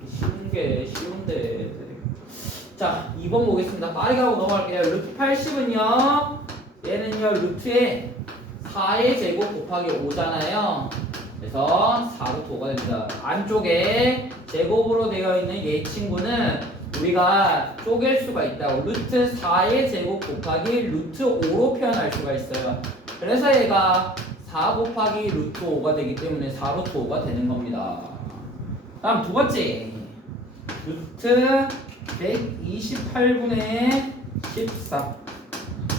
쉬운 게 쉬운데. 자, 2번 보겠습니다. 빠르게 하고 넘어갈게요. 루트 80은요, 얘는요, 루트에 4의 제곱 곱하기 5잖아요. 그래서 4루트 5가 됩니다. 안쪽에 제곱으로 되어 있는 얘 친구는 우리가 쪼갤 수가 있다고. 루트 4의 제곱 곱하기 루트 5로 표현할 수가 있어요. 그래서 얘가 4 곱하기 루트 5가 되기 때문에 4루트 5가 되는 겁니다. 다음 두 번째, 루트 128분의 14.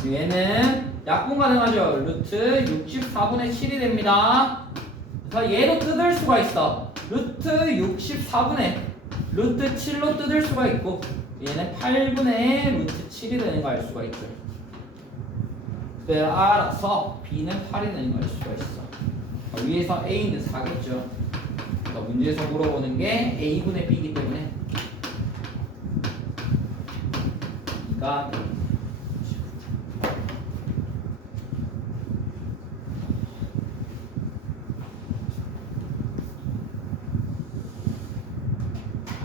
얘는 약분 가능하죠. 루트 64분의 7이 됩니다. 그래서 얘도 뜯을 수가 있어. 루트 64분의 루트 7로 뜯을 수가 있고, 얘는 8분의 루트 7이 되는 거 알 수가 있죠. 따라서 B는 8이 되는 거 알 수가 있어. 위에서 A는 4겠죠. 그러니까 문제에서 물어보는 게 A분의 B이기 때문에 그러니까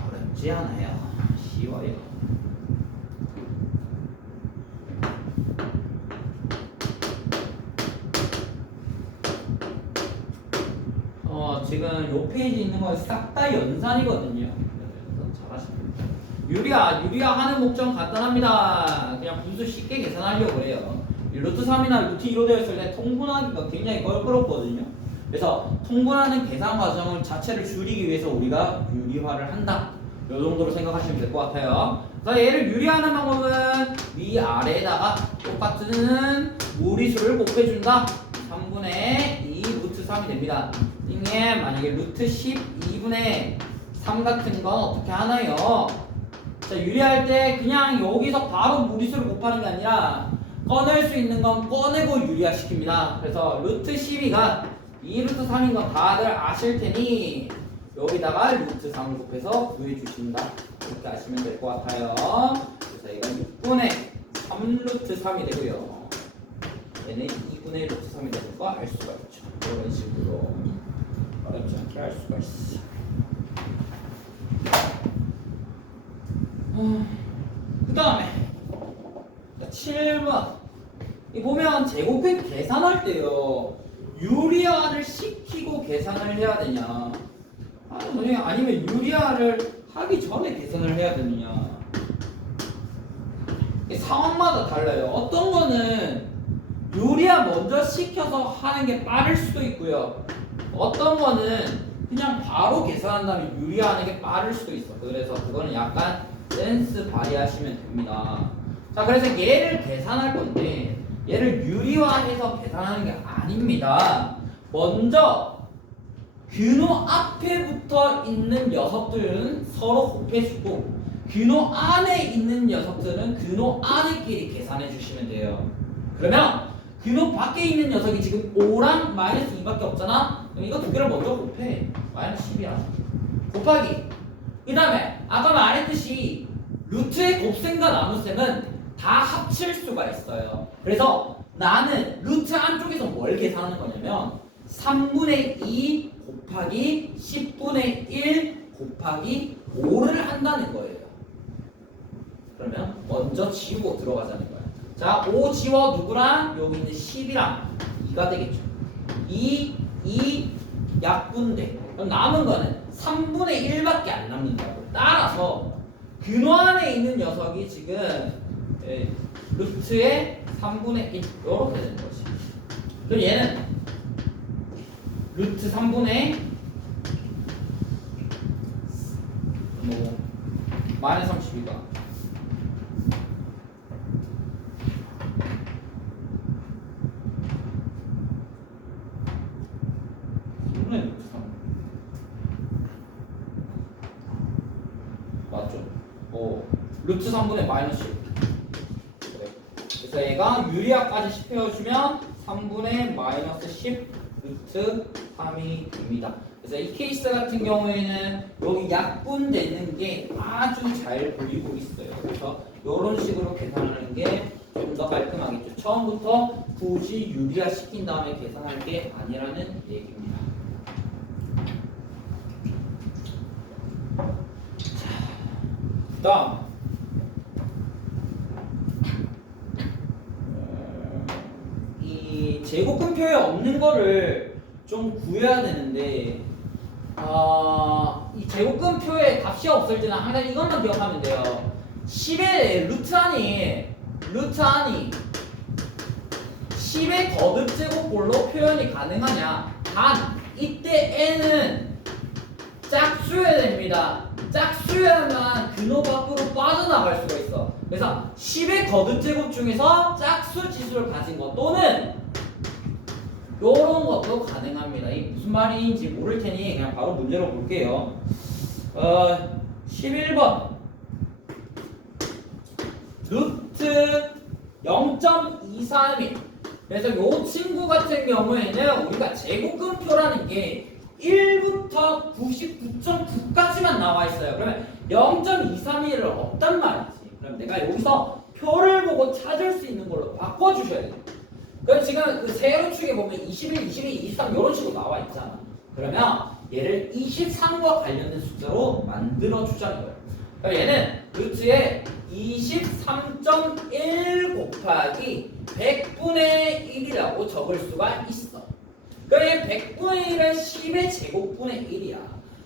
어렵지 않아요. 쉬워요. 지금 요 페이지 있는 거 싹 다 연산이거든요. 그래서 잘하십니다. 유리화 하는 목적 간단합니다. 그냥 분수 쉽게 계산하려고 그래요. 루트 3이나 루트 2로 되어 있을 때 통분하기가 굉장히 껄끄럽거든요. 그래서 통분하는 계산 과정을 자체를 줄이기 위해서 우리가 유리화를 한다. 이 정도로 생각하시면 될 것 같아요. 그래서 얘를 유리화하는 방법은 위아래에다가 똑같은 무리수를 곱해준다. 3분의 2 루트 3이 됩니다. 이게 만약에 루트 12분의 3 같은 건 어떻게 하나요? 자, 유리할 때 그냥 여기서 바로 무리수를 곱하는 게 아니라 꺼낼 수 있는 건 꺼내고 유리화 시킵니다. 그래서 루트 12가 2 루트 3인 건 다들 아실 테니 여기다가 루트 3을 곱해서 구해 주신다. 이렇게 아시면 될 것 같아요. 그래서 이건 6분의 3 루트 3이 되고요. 얘는 2분의 루트 3이 되는 거 알 수가 있죠. 이런 식으로 어렵지 않게 알 수가 있어. 그 다음에 7번 이 보면 제곱행 계산할 때요 유리화를 시키고 계산을 해야 되냐 아니면 유리화를 하기 전에 계산을 해야 되느냐 상황마다 달라요. 어떤 거는 유리화 먼저 시켜서 하는 게 빠를 수도 있고요. 어떤 거는 그냥 바로 계산한 다음에 유리화하는 게 빠를 수도 있어. 그래서 그거는 약간 센스 발휘하시면 됩니다. 자, 그래서 얘를 계산할 건데 얘를 유리화해서 계산하는 게 아닙니다. 먼저 근호 앞에 붙어 있는 녀석들은 서로 곱해주고 근호 안에 있는 녀석들은 근호 안에끼리 계산해 주시면 돼요. 그러면 근호 밖에 있는 녀석이 지금 5랑 마이너스 2밖에 없잖아? 그럼 이거 두 개를 먼저 곱해. 마이너스 10이야. 곱하기. 그 다음에 아까 말했듯이 루트의 곱셈과 나눗셈은 다 합칠 수가 있어요. 그래서 나는 루트 안쪽에서 뭘 계산하는 거냐면 3분의 2 곱하기 10분의 1 곱하기 5를 한다는 거예요. 그러면 먼저 지우고 들어가자는 거야. 자, 5 지워 누구랑? 여기 있는 10이랑 2가 되겠죠. 2 약분돼. 그럼 남은 거는 3분의 1밖에 안 남는다고. 따라서 근호 안에 있는 녀석이 지금 루트의 3분의 1 이렇게 되는 거지. 그럼 얘는 루트 3분의 마이너스 32가 3분의 루트 3 맞죠? 루트 3분의 마이너스 10 그래. 그래서 얘가 유리화까지 씹혀주면 3분의 마이너스 10 루트 3이 됩니다. 그래서 이 케이스 같은 경우에는 여기 약분되는 게 아주 잘 보이고 있어요. 그래서 이런 식으로 계산하는 게 좀 더 깔끔하겠죠. 처음부터 굳이 유리화 시킨 다음에 계산할 게 아니라는 얘기입니다. 다음 이 제곱근표에 없는 거를 좀 구해야 되는데 이 제곱근표에 값이 없을 때는 항상 이것만 기억하면 돼요. 10의 루트 안이 10의 거듭제곱꼴로 표현이 가능하냐? 단 이때 n은 짝수여야 됩니다. 짝수여야만 근호 밖으로 빠져나갈 수가 있어. 그래서 10의 거듭제곱 중에서 짝수 지수를 가진 것 또는 요런 것도 가능합니다. 이 무슨 말인지 모를 테니 그냥 바로 문제로 볼게요. 11번 루트 0.231 그래서 이 친구 같은 경우에는 우리가 제곱근표라는 게 1부터 99.9까지만 나와 있어요. 그러면 0.231을 없단 말이지. 그럼 내가 여기서 표를 보고 찾을 수 있는 걸로 바꿔주셔야 돼요. 그럼 지금 그 세로축에 보면 21, 22, 23 이런 식으로 나와 있잖아. 그러면 얘를 23과 관련된 숫자로 만들어 주자는 거예요. 그럼 얘는 루트에 23.1 곱하기 100분의 1이라고 적을 수가 있어. 그럼 얘 100분의 1은 10의 제곱분의 1이야.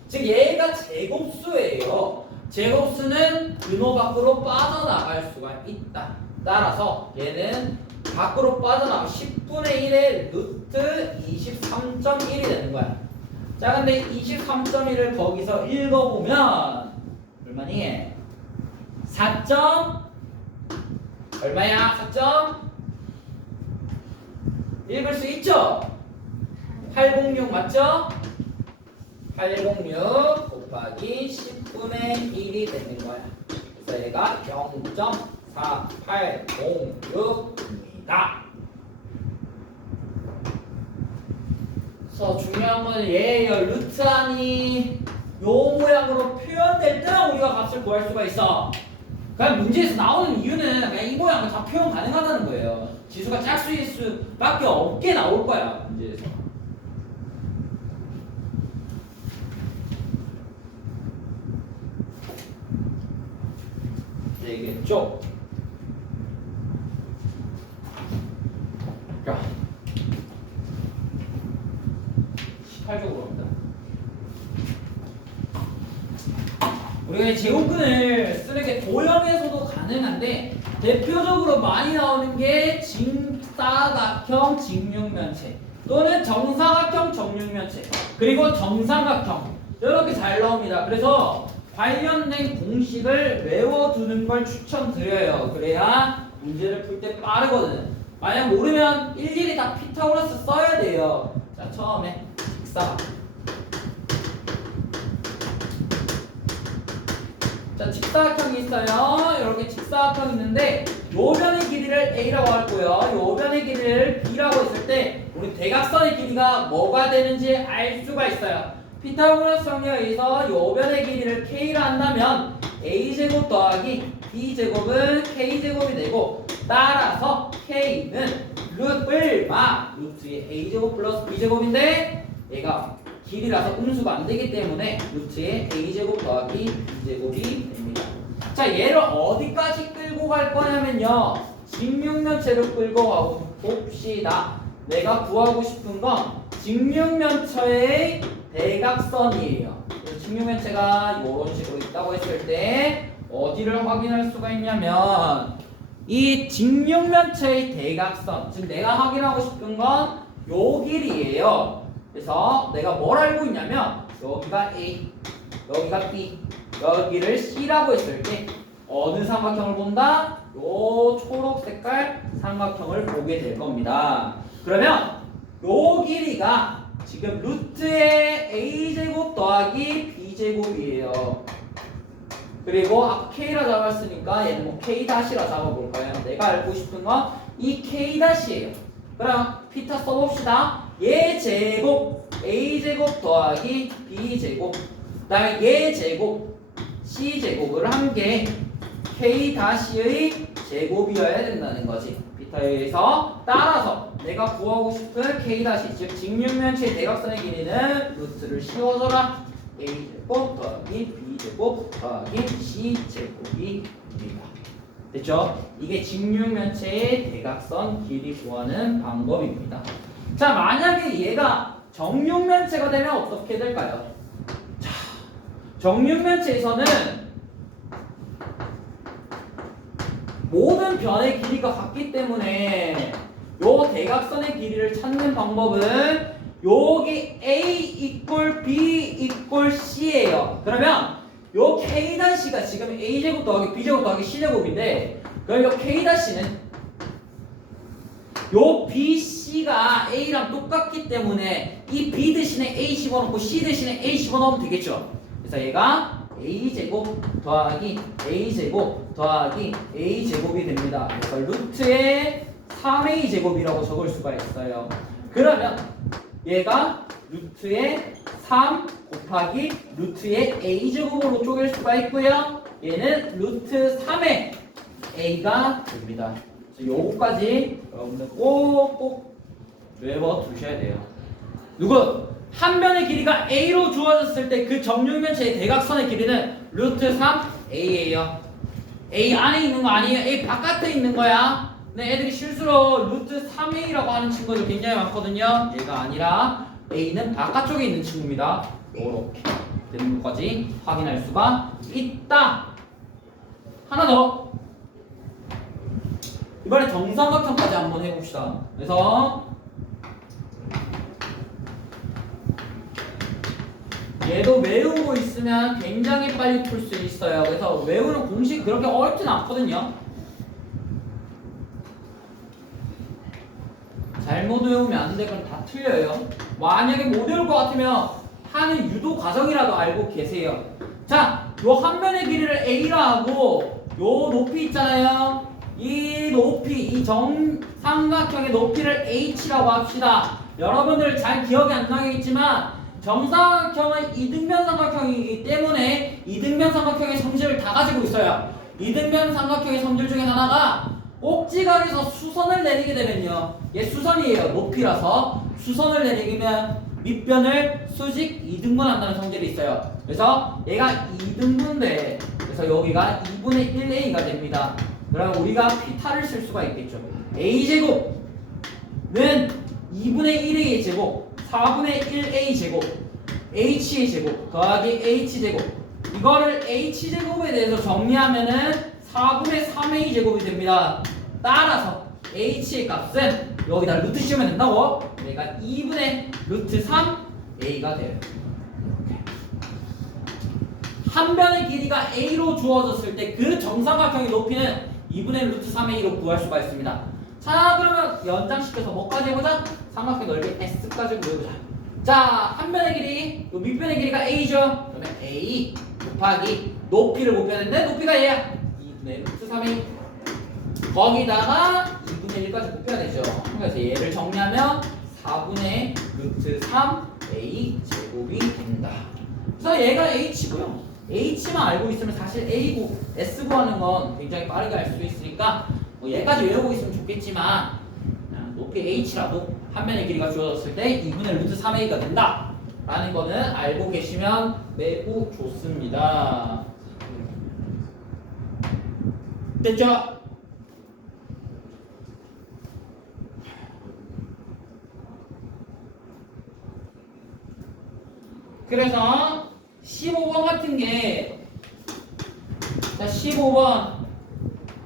즉 얘가 제곱수예요. 제곱수는 근호 밖으로 빠져나갈 수가 있다. 따라서 얘는 밖으로 빠져나가 10분의 1의 루트 23.1이 되는 거야. 자, 근데 23.1을 거기서 읽어보면 얼마니? 4. 얼마야? 4. 읽을 수 있죠? 806 맞죠? 806 곱하기 10분의 1이 되는 거야. 그래서 얘가 0.4806입니다. 그래서 중요한 건 얘예요. 루트 안이 요 모양으로 표현될 때만 우리가 값을 구할 수가 있어. 그냥 문제에서 나오는 이유는 그냥 이 모양은 다 표현 가능하다는 거예요. 지수가 짝수일 수밖에 없게 나올 거야, 문제에서. 되겠죠? 자, 18쪽으로 갑니다. 우리가 제곱근을 쓰는 게 도형에서도 가능한데 대표적으로 많이 나오는 게 직사각형 직육면체 또는 정사각형 정육면체 그리고 정삼각형 이렇게 잘 나옵니다. 그래서 관련된 공식을 외워두는 걸 추천드려요. 그래야 문제를 풀 때 빠르거든. 만약 모르면 일일이 다 피타고라스 써야 돼요. 자, 처음에 직사각형. 자, 직사각형이 있어요. 이렇게 직사각형이 있는데 요 변의 길이를 A라고 할 거고요. 요 변의 길이를 B라고 했을 때 우리 대각선의 길이가 뭐가 되는지 알 수가 있어요. 피타고라스 정리에 의해서 요 변의 길이를 K라 한다면 A제곱 더하기 B제곱은 K제곱이 되고 따라서 K는 루트의 A제곱 플러스 B제곱인데 얘가 길이라서 음수가 안 되기 때문에 루트의 A제곱 더하기 B제곱이 됩니다. 자, 얘를 어디까지 끌고 갈 거냐면요. 직육면체를 끌고 가고 봅시다. 내가 구하고 싶은 건 직육면체의 대각선이에요. 직육면체가 이런 식으로 있다고 했을 때 어디를 확인할 수가 있냐면 이 직육면체의 대각선, 즉 내가 확인하고 싶은 건 요 길이에요. 그래서 내가 뭘 알고 있냐면 여기가 A, 여기가 B, 여기를 C라고 했을 때 어느 삼각형을 본다? 요 초록 색깔 삼각형을 보게 될 겁니다. 그러면 요 길이가 지금 루트의 A제곱 더하기 B제곱이에요. 그리고 아까 K라 잡았으니까 얘는 뭐 K-라 잡아볼까요? 내가 알고 싶은 건 이 K-이에요. 그럼 피타 써봅시다. 얘 제곱 A제곱 더하기 B제곱 그 다음에 얘 제곱 C제곱을 한 게 K-의 제곱이어야 된다는 거지. 피타에 의해서 따라서 내가 구하고 싶은 K- 즉 직육면체의 대각선의 길이는 루트를 씌워줘라. A제곱 더하기 B제곱 더하기 C제곱이 됩니다. 됐죠? 이게 직육면체의 대각선 길이 구하는 방법입니다. 자, 만약에 얘가 정육면체가 되면 어떻게 될까요? 자, 정육면체에서는 모든 변의 길이가 같기 때문에 요 대각선의 길이를 찾는 방법은 여기 A 이꼴 B 이꼴 C예요. 그러면 요 K-가 지금 A제곱 더하기 B제곱 더하기 C제곱인데 그럼 요 K-는 요 BC가 A랑 똑같기 때문에 이 B 대신에 A 집어넣고 C 대신에 A 집어넣으면 되겠죠. 그래서 얘가 A제곱 더하기 A제곱 더하기 A제곱이 됩니다. 그래서 루트의 3a 제곱이라고 적을 수가 있어요. 그러면 얘가 루트의 3 곱하기 루트의 a 제곱으로 쪼갤 수가 있고요. 얘는 루트 3의 a가 됩니다. 요거까지 여러분들 꼭꼭 외워 두셔야 돼요. 누구? 한 변의 길이가 a로 주어졌을 때 그 정육면체의 대각선의 길이는 루트 3a예요. a 안에 있는 거 아니에요. a 바깥에 있는 거야. 근데 애들이 실수로 루트 3a라고 하는 친구들 굉장히 많거든요. 얘가 아니라 a는 바깥쪽에 있는 친구입니다. 요렇게 되는 것까지 확인할 수가 있다. 하나 더. 이번에 정삼각형까지 한번 해봅시다. 그래서 얘도 외우고 있으면 굉장히 빨리 풀 수 있어요. 그래서 외우는 공식 그렇게 어렵진 않거든요. 잘못 외우면 안 돼. 그럼 다 틀려요. 만약에 못 외울 것 같으면 하는 유도 과정이라도 알고 계세요. 자, 요 한 변의 길이를 a라 하고 요 높이 있잖아요. 이 높이, 이 정삼각형의 높이를 h라고 합시다. 여러분들 잘 기억이 안 나겠지만 정삼각형은 이등변 삼각형이기 때문에 이등변 삼각형의 성질을 다 가지고 있어요. 이등변 삼각형의 성질 중에 하나가 꼭지각에서 수선을 내리게 되면요. 얘 수선이에요. 높이라서 수선을 내리면 밑변을 수직 2등분 한다는 성질이 있어요. 그래서 얘가 2등분돼. 그래서 여기가 2분의 1a가 됩니다. 그러면 우리가 피타를 쓸 수가 있겠죠. a제곱은 2분의 1a 제곱 4분의 1a 제곱 h의 제곱 더하기 h제곱 이거를 h제곱에 대해서 정리하면은 4분의 3a 제곱이 됩니다. 따라서 h의 값은 여기다 루트 씌우면 된다고? 얘가 2분의 루트 3a가 돼요. 한 변의 길이가 a로 주어졌을 때 그 정삼각형의 높이는 2분의 루트 3a로 구할 수가 있습니다. 자, 그러면 연장시켜서 뭐까지 해보자? 삼각형 넓이 s까지 구해보자. 자, 한 변의 길이, 요 밑변의 길이가 a죠? 그러면 a 곱하기 높이를 곱해야 되는데 높이가 얘야. 2분의 루트 3a 거기다가 2분의 1까지 곱해야 되죠. 그래서 얘를 정리하면 4분의 루트 3a 제곱이 된다. 그래서 얘가 h고요. h만 알고 있으면 사실 a고 s 구하는 건 굉장히 빠르게 알 수 있으니까 뭐 얘까지 외우고 있으면 좋겠지만 높이 h라도 한 변의 길이가 주어졌을 때 2분의 루트 3a가 된다 라는 거는 알고 계시면 매우 좋습니다. 됐죠? 그래서 15번 같은 게 자 15번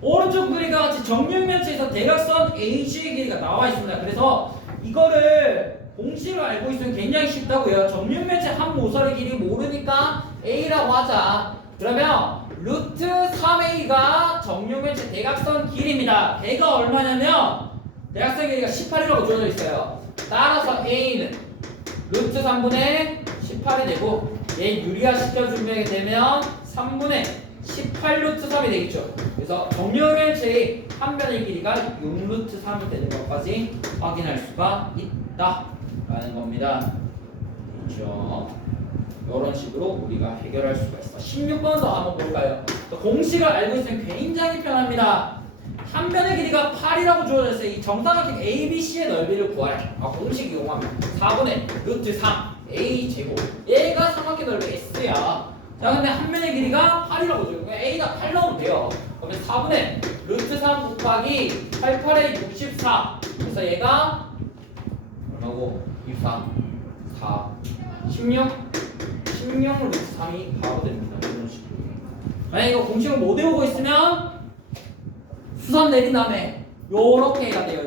오른쪽 그림과 같이 정육면체에서 대각선 H의 길이가 나와 있습니다. 그래서 이거를 공식을 알고 있으면 굉장히 쉽다고요. 정육면체 한 모서리 길이 모르니까 A라고 하자. 그러면 루트 3A가 정육면체 대각선 길이입니다. 걔가 얼마냐면 대각선 길이가 18이라고 주어져 있어요. 따라서 A는 루트 3분의 18이 되고 얘 유리화 시켜주게 되면 3분의 18 루트 3이 되겠죠. 그래서 정육면체의 한 변의 길이가 6 루트 3이 되는 것까지 확인할 수가 있다라는 겁니다. 그렇죠. 이런 식으로 우리가 해결할 수가 있어. 16번 더 한번 볼까요? 공식을 알고 있으면 굉장히 편합니다. 한 변의 길이가 8이라고 주어져 있어요. 이 정삼각형 ABC의 넓이를 구하라. 공식 이용하면 4분의 루트 3 A 제곱. 얘가 삼각형 넓이 S야. 자, 근데 한 변의 길이가 8이라고 줘요. A가 8 넣으면 돼요. 그러면 4분의 루트 3 곱하기 88에 64. 그래서 얘가 얼마고? 24, 4, 16 루트 3이 바로 됩니다. 이런 식으로. 만약 이거 공식을 못 외우고 있으면 수선 내린 다음에 요렇게 해야 돼요.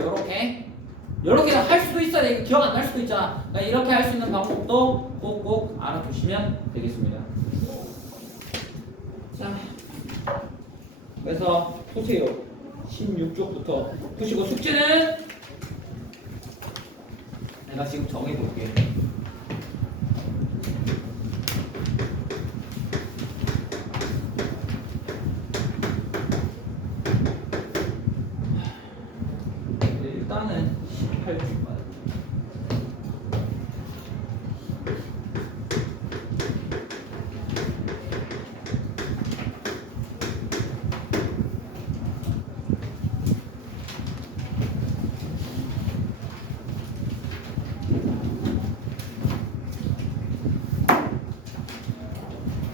요렇게 할 수도 있어요. 이거 기억 안 날 수도 있잖아. 그러니까 이렇게 할 수 있는 방법도 꼭꼭 알아두시면 되겠습니다. 자, 그래서 보세요. 16쪽부터 보시고 숙제는 내가 지금 정해볼게요. 숫자는 18주.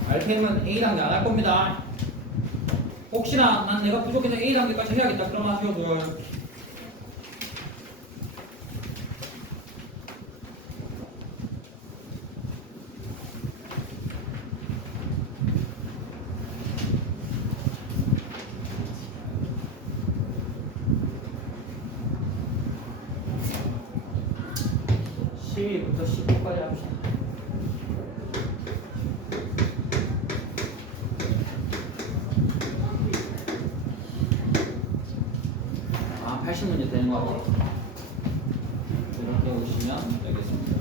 RPM은 A단계 안 할 겁니다. 혹시나 난 내가 부족해서 A단계까지 해야겠다. 그러면 하셔도 (12부터 15까지) 합시다. 아, 80문제 되는 거 같아요. 이렇게 오시면 되겠습니다.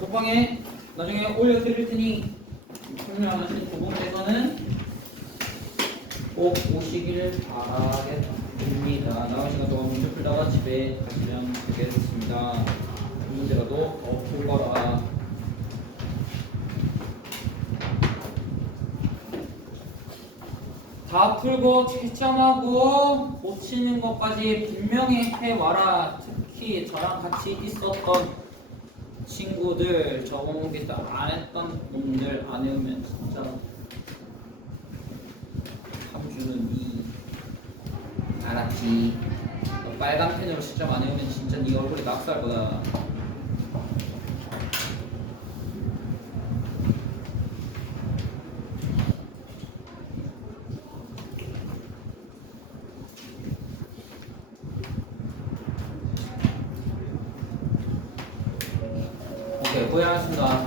독방에 나중에 올려드릴 테니 설명하신 부분에서는 꼭 오시길 바라겠습니다. 남은 시간 동안 문제 풀다가 집에 가시면 되겠습니다. 이 문제라도 더 풀거라. 다 풀고 채점하고 고치는 것까지 분명히 해와라. 특히 저랑 같이 있었던 친구들 저번에 안 했던 분들 안 해오면 진짜 3주는 2 알았지? 너 빨간 펜으로 시점 안 해오면 진짜 네 얼굴에 낙서할 거다. 오케이, 고생하셨습니다.